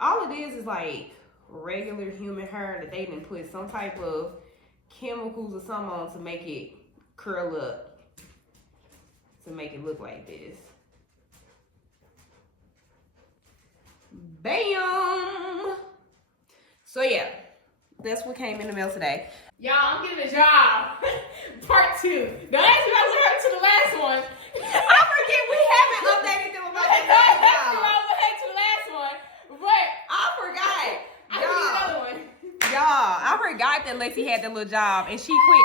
All it is like regular human hair that they didn't put some type of chemicals or something on to make it curl up, to make it look like this. Bam! So yeah, that's what came in the mail today. Y'all, I'm getting a job. Part 2. Don't ask me about what happened to the last one. I forget we haven't updated them about the last What job. happened to the last one? But I forgot. I need another one. Y'all, I forgot that Lexi had that little job and she quit.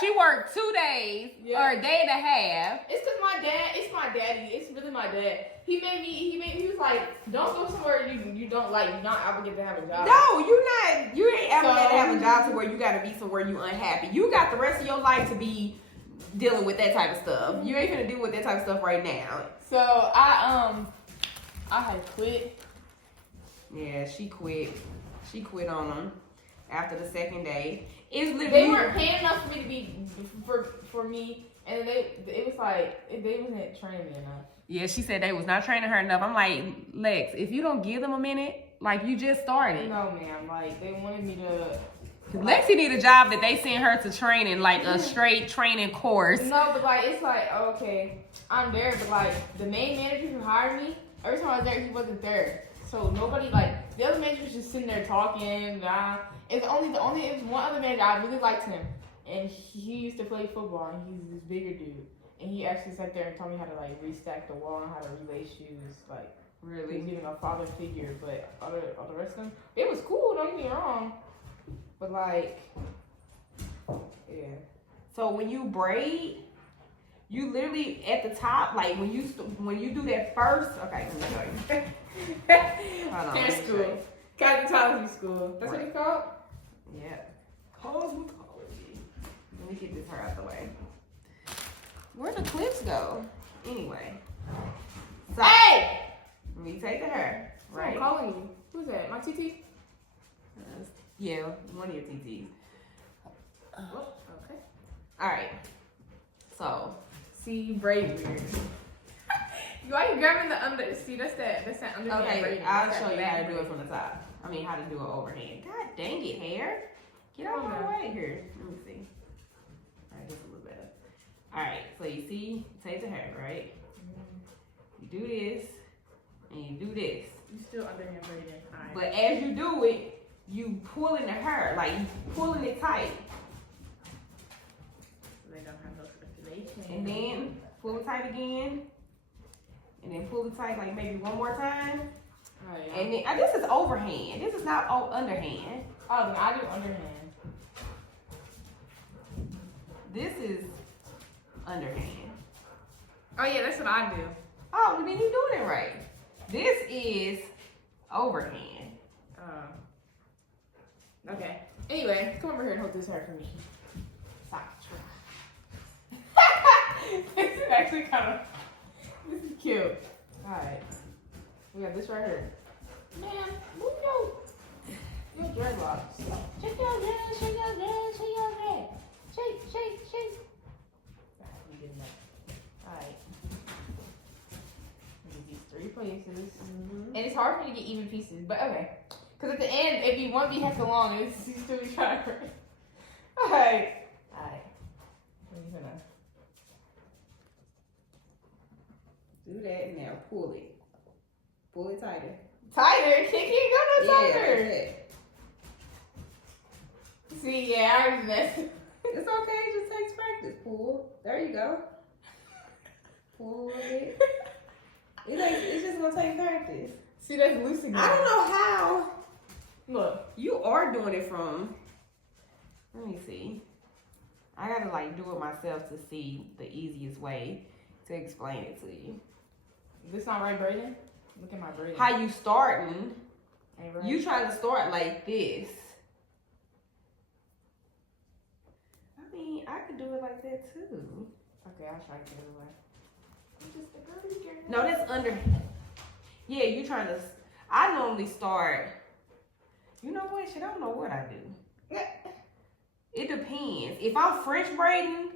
She worked 2 days or a day and a half. It's cause my dad, it's my daddy. It's really my dad. He was like, don't go somewhere you don't like. You're not obligated to have a job. No, you ain't ever gonna have a job to where you gotta be somewhere you unhappy. You got the rest of your life to be dealing with that type of stuff. You ain't gonna deal with that type of stuff right now. So I had quit. Yeah, she quit. She quit on them after the second day. It's literally They weren't paying enough for me to be for me, and it was like they wasn't training me enough. Yeah, she said they was not training her enough. I'm like, Lex, if you don't give them a minute, like you just started. No, ma'am. Like they wanted me to. Lexi need a job that they send her to training, like a straight training course. No, but like it's like okay, I'm there, but like the main manager who hired me, every time I was there, he wasn't there. So nobody like the other manager was just sitting there talking. It's only it was one other manager. I really liked him, and he used to play football, and he's this bigger dude. And he actually sat there and taught me how to like restack the wall and how to relay shoes. Like Really? he was even a father figure, but all the rest of them, it was cool. Don't get me wrong, but like, yeah. So when you braid, you literally at the top, like when you do that first. Okay, let me show you. Hold on. Hair school, cosmetology school. That's what it's called. Yeah. Cosmetology. Let me get this hair out the way. Where'd the clips go? Anyway. So, Hey! let me take the hair. Right? I'm calling you. Who's that? My TT? Yeah, one of your TTs. Oh, okay. Alright. So, See, braid weird. Why are you grabbing the under? See, that's that underhand okay, braiding. I'll That's show that you how to back do it braiding. from the top. I mean, how to do it overhand. God dang it, hair. Get out of Oh, my no. way here. Let me see. Alright, just a little better. Alright, so you see, take the hair, right? You do this, and you do this. You still underhand braiding. Alright. But as you do it, you pulling the hair, like you pulling it tight. They don't have no circulation. And then pull it tight again. And then pull it tight like maybe one more time. Oh, yeah. And then, this is overhand. This is not underhand. Oh, then I do underhand. This is underhand. Oh, yeah, that's what I do. Oh, well, then you're doing it right. This is overhand. Okay. Anyway, come over here and hold this hair for me. Stop. This is actually kind of. This is cute. Alright. We got this right here. Man, move your dreadlocks. Shake your head, shake your head, shake your head. Shake. You did that. Alright. These 3 places. And it's hard for me to get even pieces, but okay. Because at the end, it'd be 1 hecka long, and it's still be trying to. Alright. I'm gonna. Do that and now pull it. Pull it tighter. Tighter? Can't go no Yeah, tighter. that's it. See, yeah, I already messed. It's okay, it just takes practice. Pull. There you go. Pull a little bit. It's just gonna take practice. See, that's loose again. I don't know how Look. you are doing it from. Let me see. I gotta like do it myself to see the easiest way to explain it to you. This not right braiding? Look at my braid. how you starting. Ain't right. You trying to start like this. I mean, I could do it like that too. Okay, I'll try to get it away. Just the girl girl. No, that's under. Yeah, you trying to. I normally start. You know what? Shit, I don't know what I do. It depends. If I'm French braiding,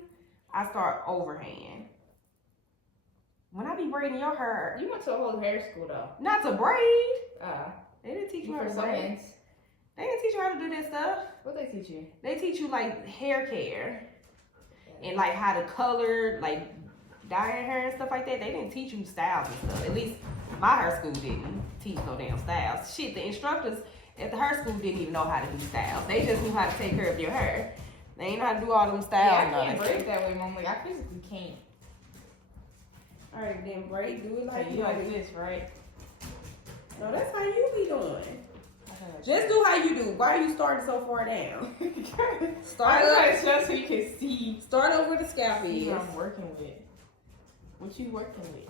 I start overhand. When I be braiding your hair, You went to a whole hair school though. not to braid. They didn't teach you how For to some braid. ends. They didn't teach you how to do that stuff. What they teach you? They teach you like hair care and like how to color, like dye your hair and stuff like that. They didn't teach you styles and stuff. At least my hair school didn't teach no damn styles. Shit, the instructors at the hair school didn't even know how to do styles. They just knew how to take care of your hair. They ain't know how to do all them styles. Yeah, and I all can't that braid shit. that way, Mom. Like I physically can't. All right, then braid, do it like Like you you like like this, right? No, that's how you be doing. Okay. Just do how you do. Why are you starting so far down? Start I'm trying to up. show so you can see. Start over where the scalp See is. what I'm working with. What you working with?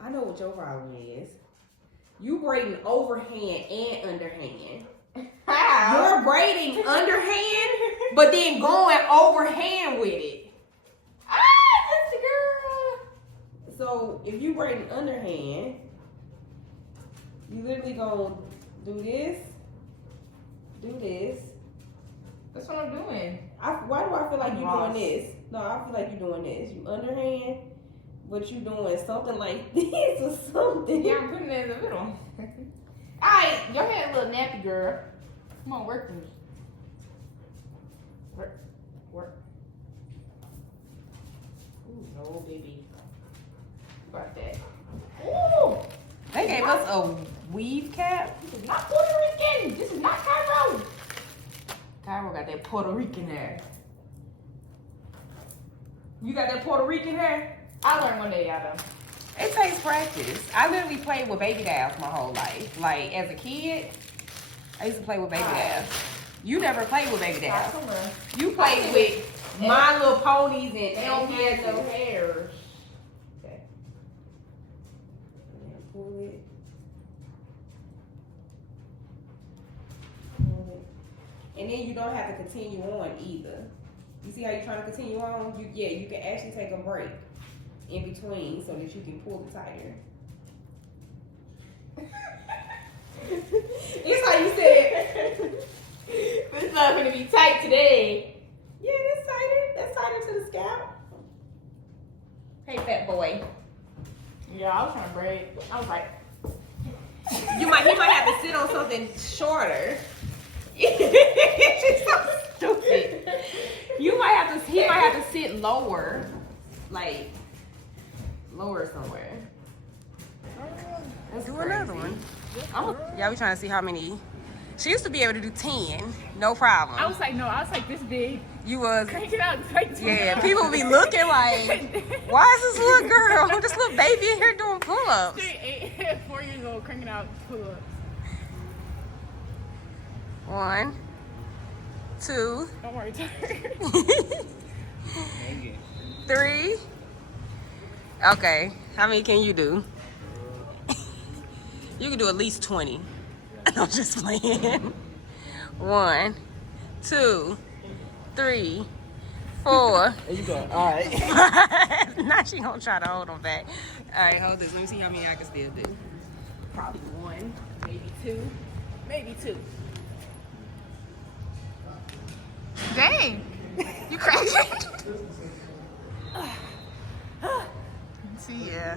I know what your problem is. You braiding overhand and underhand. How? You're braiding underhand, but then going overhand with it. Ah, that's the girl. So if you braiding underhand, you literally gonna do this, That's what I'm doing. Why do I feel like I'm you lost. doing this? No, I feel like you doing this. You underhand, but you doing something like this or something. Yeah, I'm putting it in the middle. Alright, your head a little nappy, girl. Come on, work with me. Work. Ooh, no, baby. You got that. Ooh! They gave us a weave cap. This is not Puerto Rican! This is not Cairo! Cairo got that Puerto Rican hair. You got that Puerto Rican hair? I learned one day, y'all. It takes practice. I literally played with baby dolls my whole life. Like, as a kid, I used to play with baby dolls. You never played with baby dolls. You played with My Little Ponies and They don't have no LPS. hair. Okay. Pull it. Pull it. And then you don't have to continue on either. You see how you're trying to continue on? You can actually take a break in between so that you can pull it tighter. It's like you said. It's not gonna be tight today. Yeah, that's tighter. That's tighter to the scalp. Hey, fat boy. Yeah, I was trying to braid. I was like, He might have to sit on something shorter. She's so stupid. He might have to sit lower, like lower somewhere. Let's do another one. Yeah, we trying to see how many. She used to be able to do 10, no problem. I was like, no, I was like this big. You was, Crank it out. Like, yeah. People be looking like, why is this little girl, this little baby in here doing pull-ups? 4 years old, cranking out pull-ups. 1, 2, Don't worry, tired. 3. Okay, how many can you do? You can do at least 20. I'm just playing. 1, 2, 3, 4. There you go. All right. 5. Now she gonna try to hold them back. All right, hold this. Let me see how many I can still do. Probably 1, maybe 2, maybe 2. dang, you crazy? See, yeah.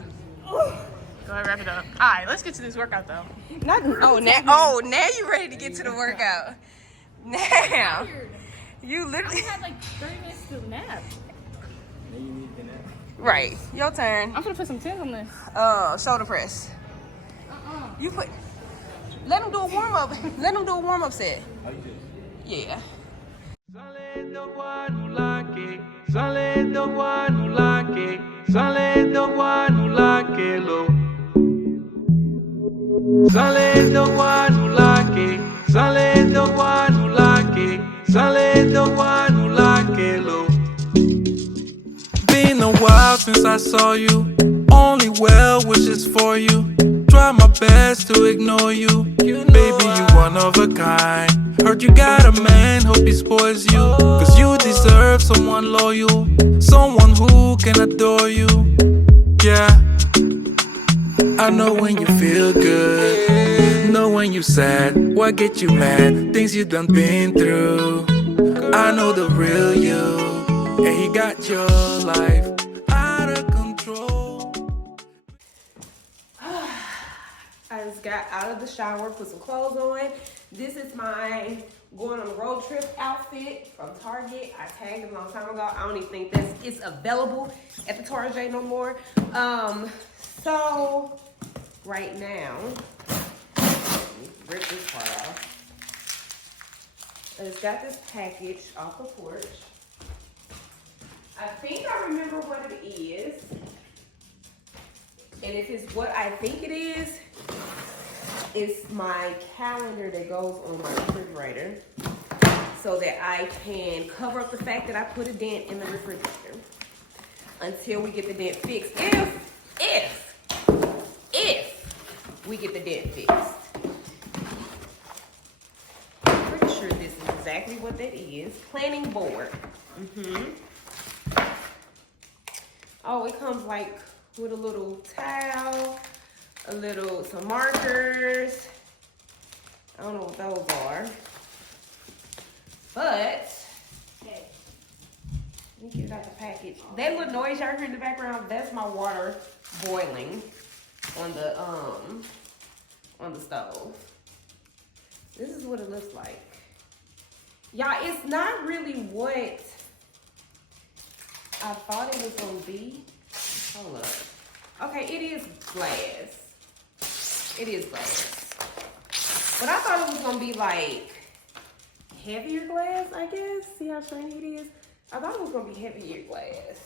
Go ahead, wrap it up. All right, let's get to this workout though. Now you ready to get to the workout. Now. You I literally. had like 30 minutes to nap. Then you need the nap. Right. Your turn. I'm gonna put some tins on this. Shoulder press. You put. Let them do a warm up. Let them do a warm up set. How you do? Yeah. Salendo wanulake, salendo wanulake, salendo wanulake lo. Salendo wanulake, salendo wanulake, salendo wanulake lo. Been while since I saw you. Only well wishes for you. Try my best to ignore you. Baby, you one of a kind. Heard you got a man, hope he spoils you. Cause you deserve someone loyal, someone who can adore you. Yeah, I know when you feel good, know when you sad. What get you mad? Things you done been through. I know the real you, and he got your life out of control. I just got out of the shower, put some clothes on. This is my going on a road trip outfit from Target. I tagged it a long time ago. I don't even think it's available at the Target no more. So right now, let me rip this part off. I just got this package off the porch. I think I remember what it is. And if it's what I think it is, it's my calendar that goes on my refrigerator so that I can cover up the fact that I put a dent in the refrigerator until we get the dent fixed. If we get the dent fixed. I'm pretty sure this is exactly what that is. Planning board. Oh, it comes like with a little towel, some markers. I don't know what those are. But, hey, let me get it out the package. That little noise y'all hear in the background, that's my water boiling on the stove. This is what it looks like. Y'all, it's not really what I thought it was gonna be. Hold up. Okay, it is glass. It is glass. But I thought it was gonna be like heavier glass, I guess. See how shiny it is? I thought it was gonna be heavier glass.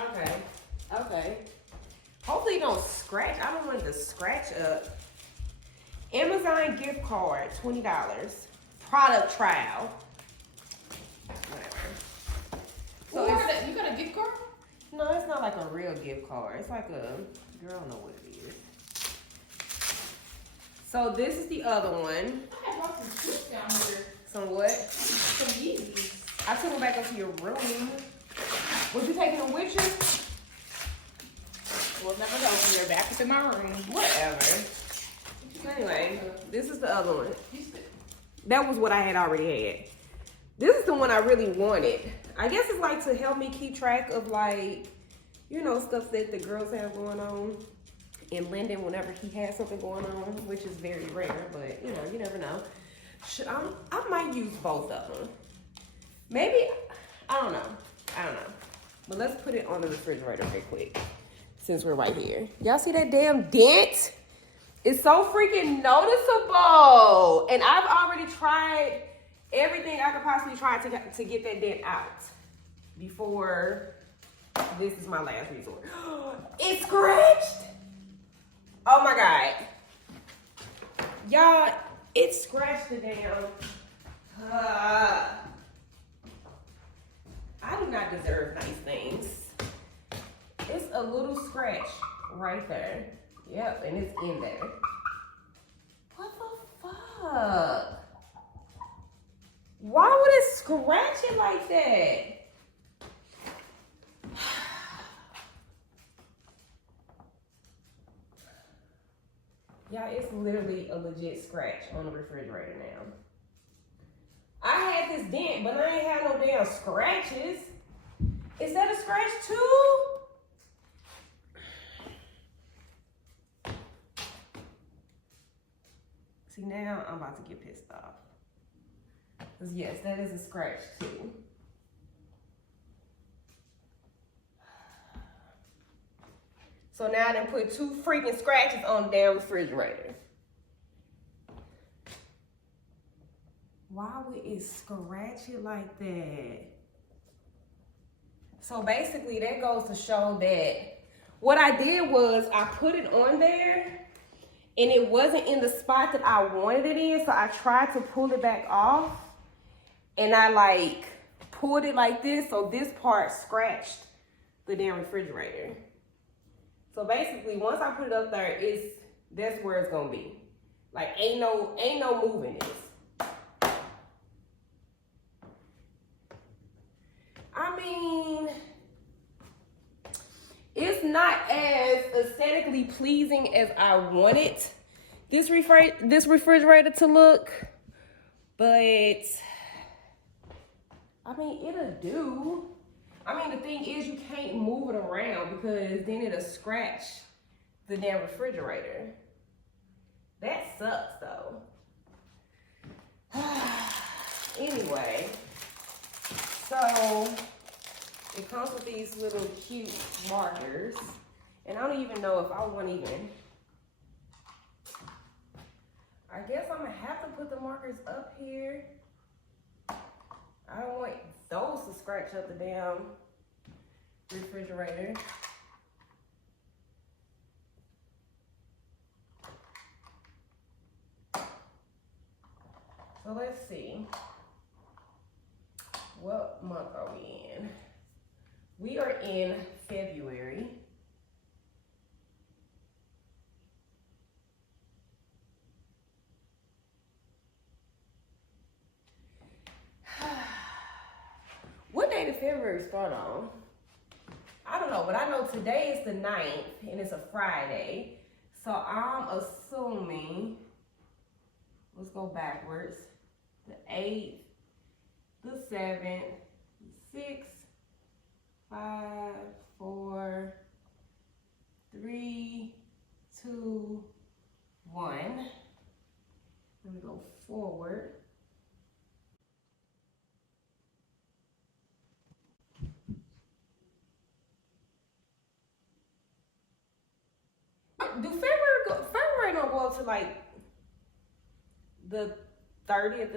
Okay. Hopefully it don't scratch. I don't want it to scratch up. Amazon gift card, $20. Product trial. Whatever. So you got a gift card? No, it's not like a real gift card. It's like a, girl, I don't know what it is. So this is the other one. I had brought some fruit down here. Some what? Some Yeezys. I took them back up to your room. Was you taking them with you? We'll never know when you're back in my room. Whatever. Anyway, this is the other one. That was what I had already had. This is the one I really wanted. I guess it's like to help me keep track of like, you know, stuff that the girls have going on in Linden whenever he has something going on, which is very rare, but you know, you never know. I might use both of them. Maybe, I don't know. But let's put it on the refrigerator real quick since we're right here. Y'all see that damn dent? It's so freaking noticeable. And I've already tried everything I could possibly try to get that dent out before this is my last resort. It's scratched. Oh my God. Y'all, it scratched the damn. I do not deserve nice things. It's a little scratch right there. Yep, and it's in there. What the fuck? Why would it scratch it like that? Y'all, it's literally a legit scratch on the refrigerator now. I had this dent, but I ain't had no damn scratches. Is that a scratch too? See, now I'm about to get pissed off. Because yes, that is a scratch too. So now I done put 2 freaking scratches on the damn refrigerator. Why would it scratch it like that? So basically that goes to show that what I did was I put it on there and it wasn't in the spot that I wanted it in. So I tried to pull it back off and I like pulled it like this, so this part scratched the damn refrigerator. So basically, once I put it up there, that's where it's gonna be. Like, ain't no moving this. I mean, it's not as aesthetically pleasing as I wanted this refrigerator to look, but I mean, it'll do. I mean, the thing is, you can't move it around because then it'll scratch the damn refrigerator. That sucks, though. Anyway, so it comes with these little cute markers, and I don't even know if I want even. I guess I'm gonna have to put the markers up here. I don't want those to scratch up the damn refrigerator. So let's see. What month are we in? We are in February. What day did February start on? I don't know, but I know today is the 9th and it's a Friday. So I'm assuming, let's go backwards. The 8th, the 7th, 6, 5, 4, 3, 2, 1. Let me go forward. Do February don't go up to like the 30th?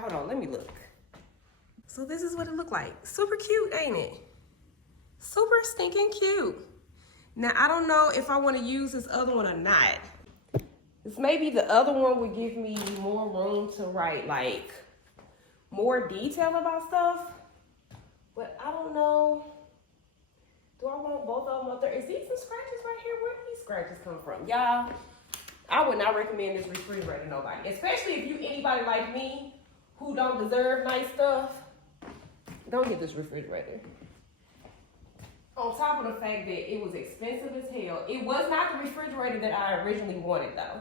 Hold on, let me look. So this is what it looked like. Super cute, ain't it? Super stinking cute. Now, I don't know if I want to use this other one or not. This maybe the other one would give me more room to write like more detail about stuff. But I don't know. Do I want both of them up there? Is these some scratches right here? Where do these scratches come from? Y'all, I would not recommend this refrigerator to nobody. Especially if you anybody like me who don't deserve nice stuff. Don't get this refrigerator. On top of the fact that it was expensive as hell. It was not the refrigerator that I originally wanted though.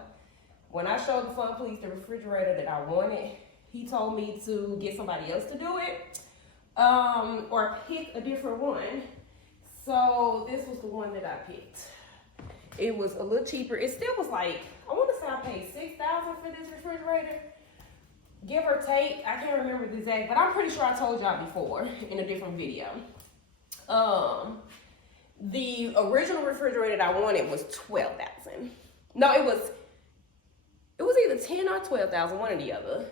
When I showed the Fun Police the refrigerator that I wanted, he told me to get somebody else to do it. Or pick a different one. So this was the one that I picked. It was a little cheaper. It still was like, I want to say I paid $6,000 for this refrigerator. Give or take, I can't remember the exact, but I'm pretty sure I told y'all before in a different video. The original refrigerator that I wanted was $12,000. No, it was either $10,000 or $12,000, one or the other.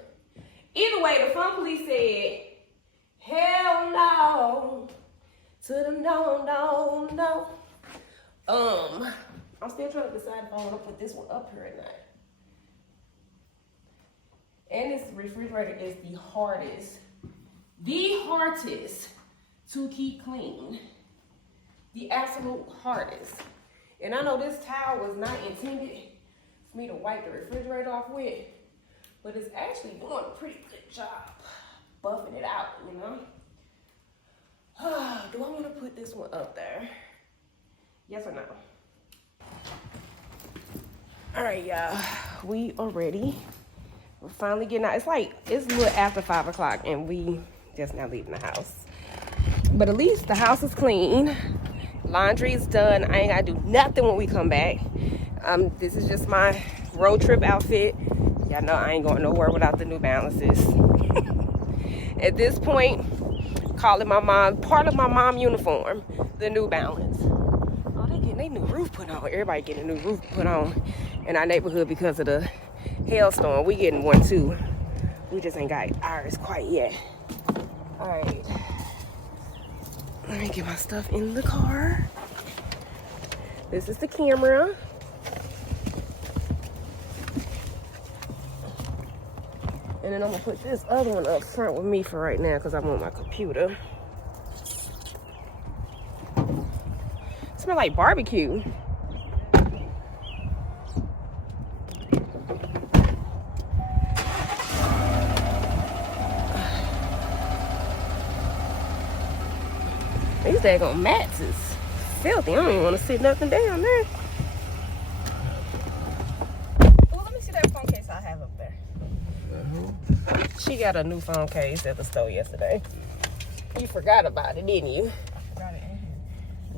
Either way, the Fun Police said, hell no. To the no. I'm still trying to decide if I want to put this one up here or not. And this refrigerator is the hardest to keep clean. The absolute hardest. And I know this towel was not intended for me to wipe the refrigerator off with, but it's actually doing a pretty good job buffing it out, you know? Do I want to put this one up there? Yes or no? All right, y'all. We are ready. We're finally getting out. It's a little after 5 o'clock and we just now leaving the house. But at least the house is clean. Laundry is done. I ain't got to do nothing when we come back. This is just my road trip outfit. Y'all know I ain't going nowhere without the New Balances. At this point, calling my mom, part of my mom uniform, the New Balance. Oh, they getting their new roof put on. Everybody getting a new roof put on in our neighborhood because of the hailstorm. We getting one too. We just ain't got ours quite yet. All right. Let me get my stuff in the car. This is the camera. And then I'm gonna put this other one up front with me for right now because I'm on my computer. Smell like barbecue. These daggone mats is filthy. I don't even want to sit nothing down there. Oh, let me see that phone case I have up there. She got a new phone case at the store yesterday. You forgot about it, didn't you? I got it in here.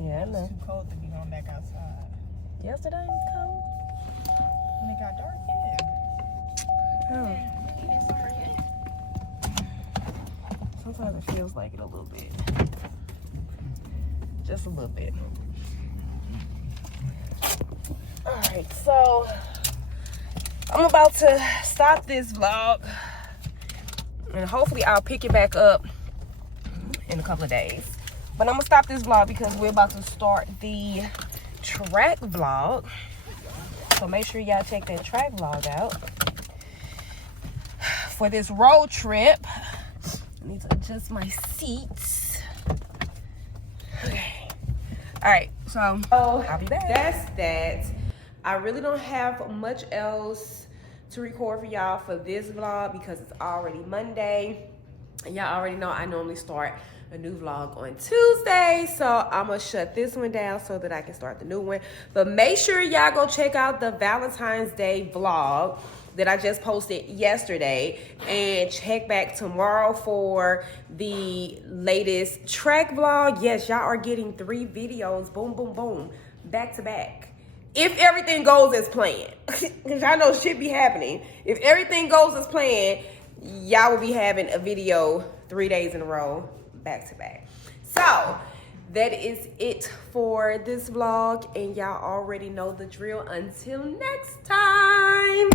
Yeah, I know. It's too cold to be going back outside. Yesterday was cold. When it got dark, yeah. Oh. Yeah, it ain't summer yet. Sometimes it feels like it a little bit. Just a little bit. Alright, so I'm about to stop this vlog. And hopefully I'll pick it back up in a couple of days. But I'm gonna stop this vlog because we're about to start the track vlog. So make sure y'all check that track vlog out. For this road trip, I need to adjust my seats. Okay. All right, so I'll be back. That's that. I really don't have much else to record for y'all for this vlog because it's already Monday. And y'all already know I normally start a new vlog on Tuesday. So I'm gonna shut this one down so that I can start the new one. But make sure y'all go check out the Valentine's Day vlog that I just posted yesterday, and check back tomorrow for the latest track vlog. Yes, y'all are getting 3 videos, boom, boom, boom, back to back. If everything goes as planned, because y'all know shit be happening. If everything goes as planned, y'all will be having a video 3 days in a row, back to back. So that is it for this vlog, and y'all already know the drill. Until next time.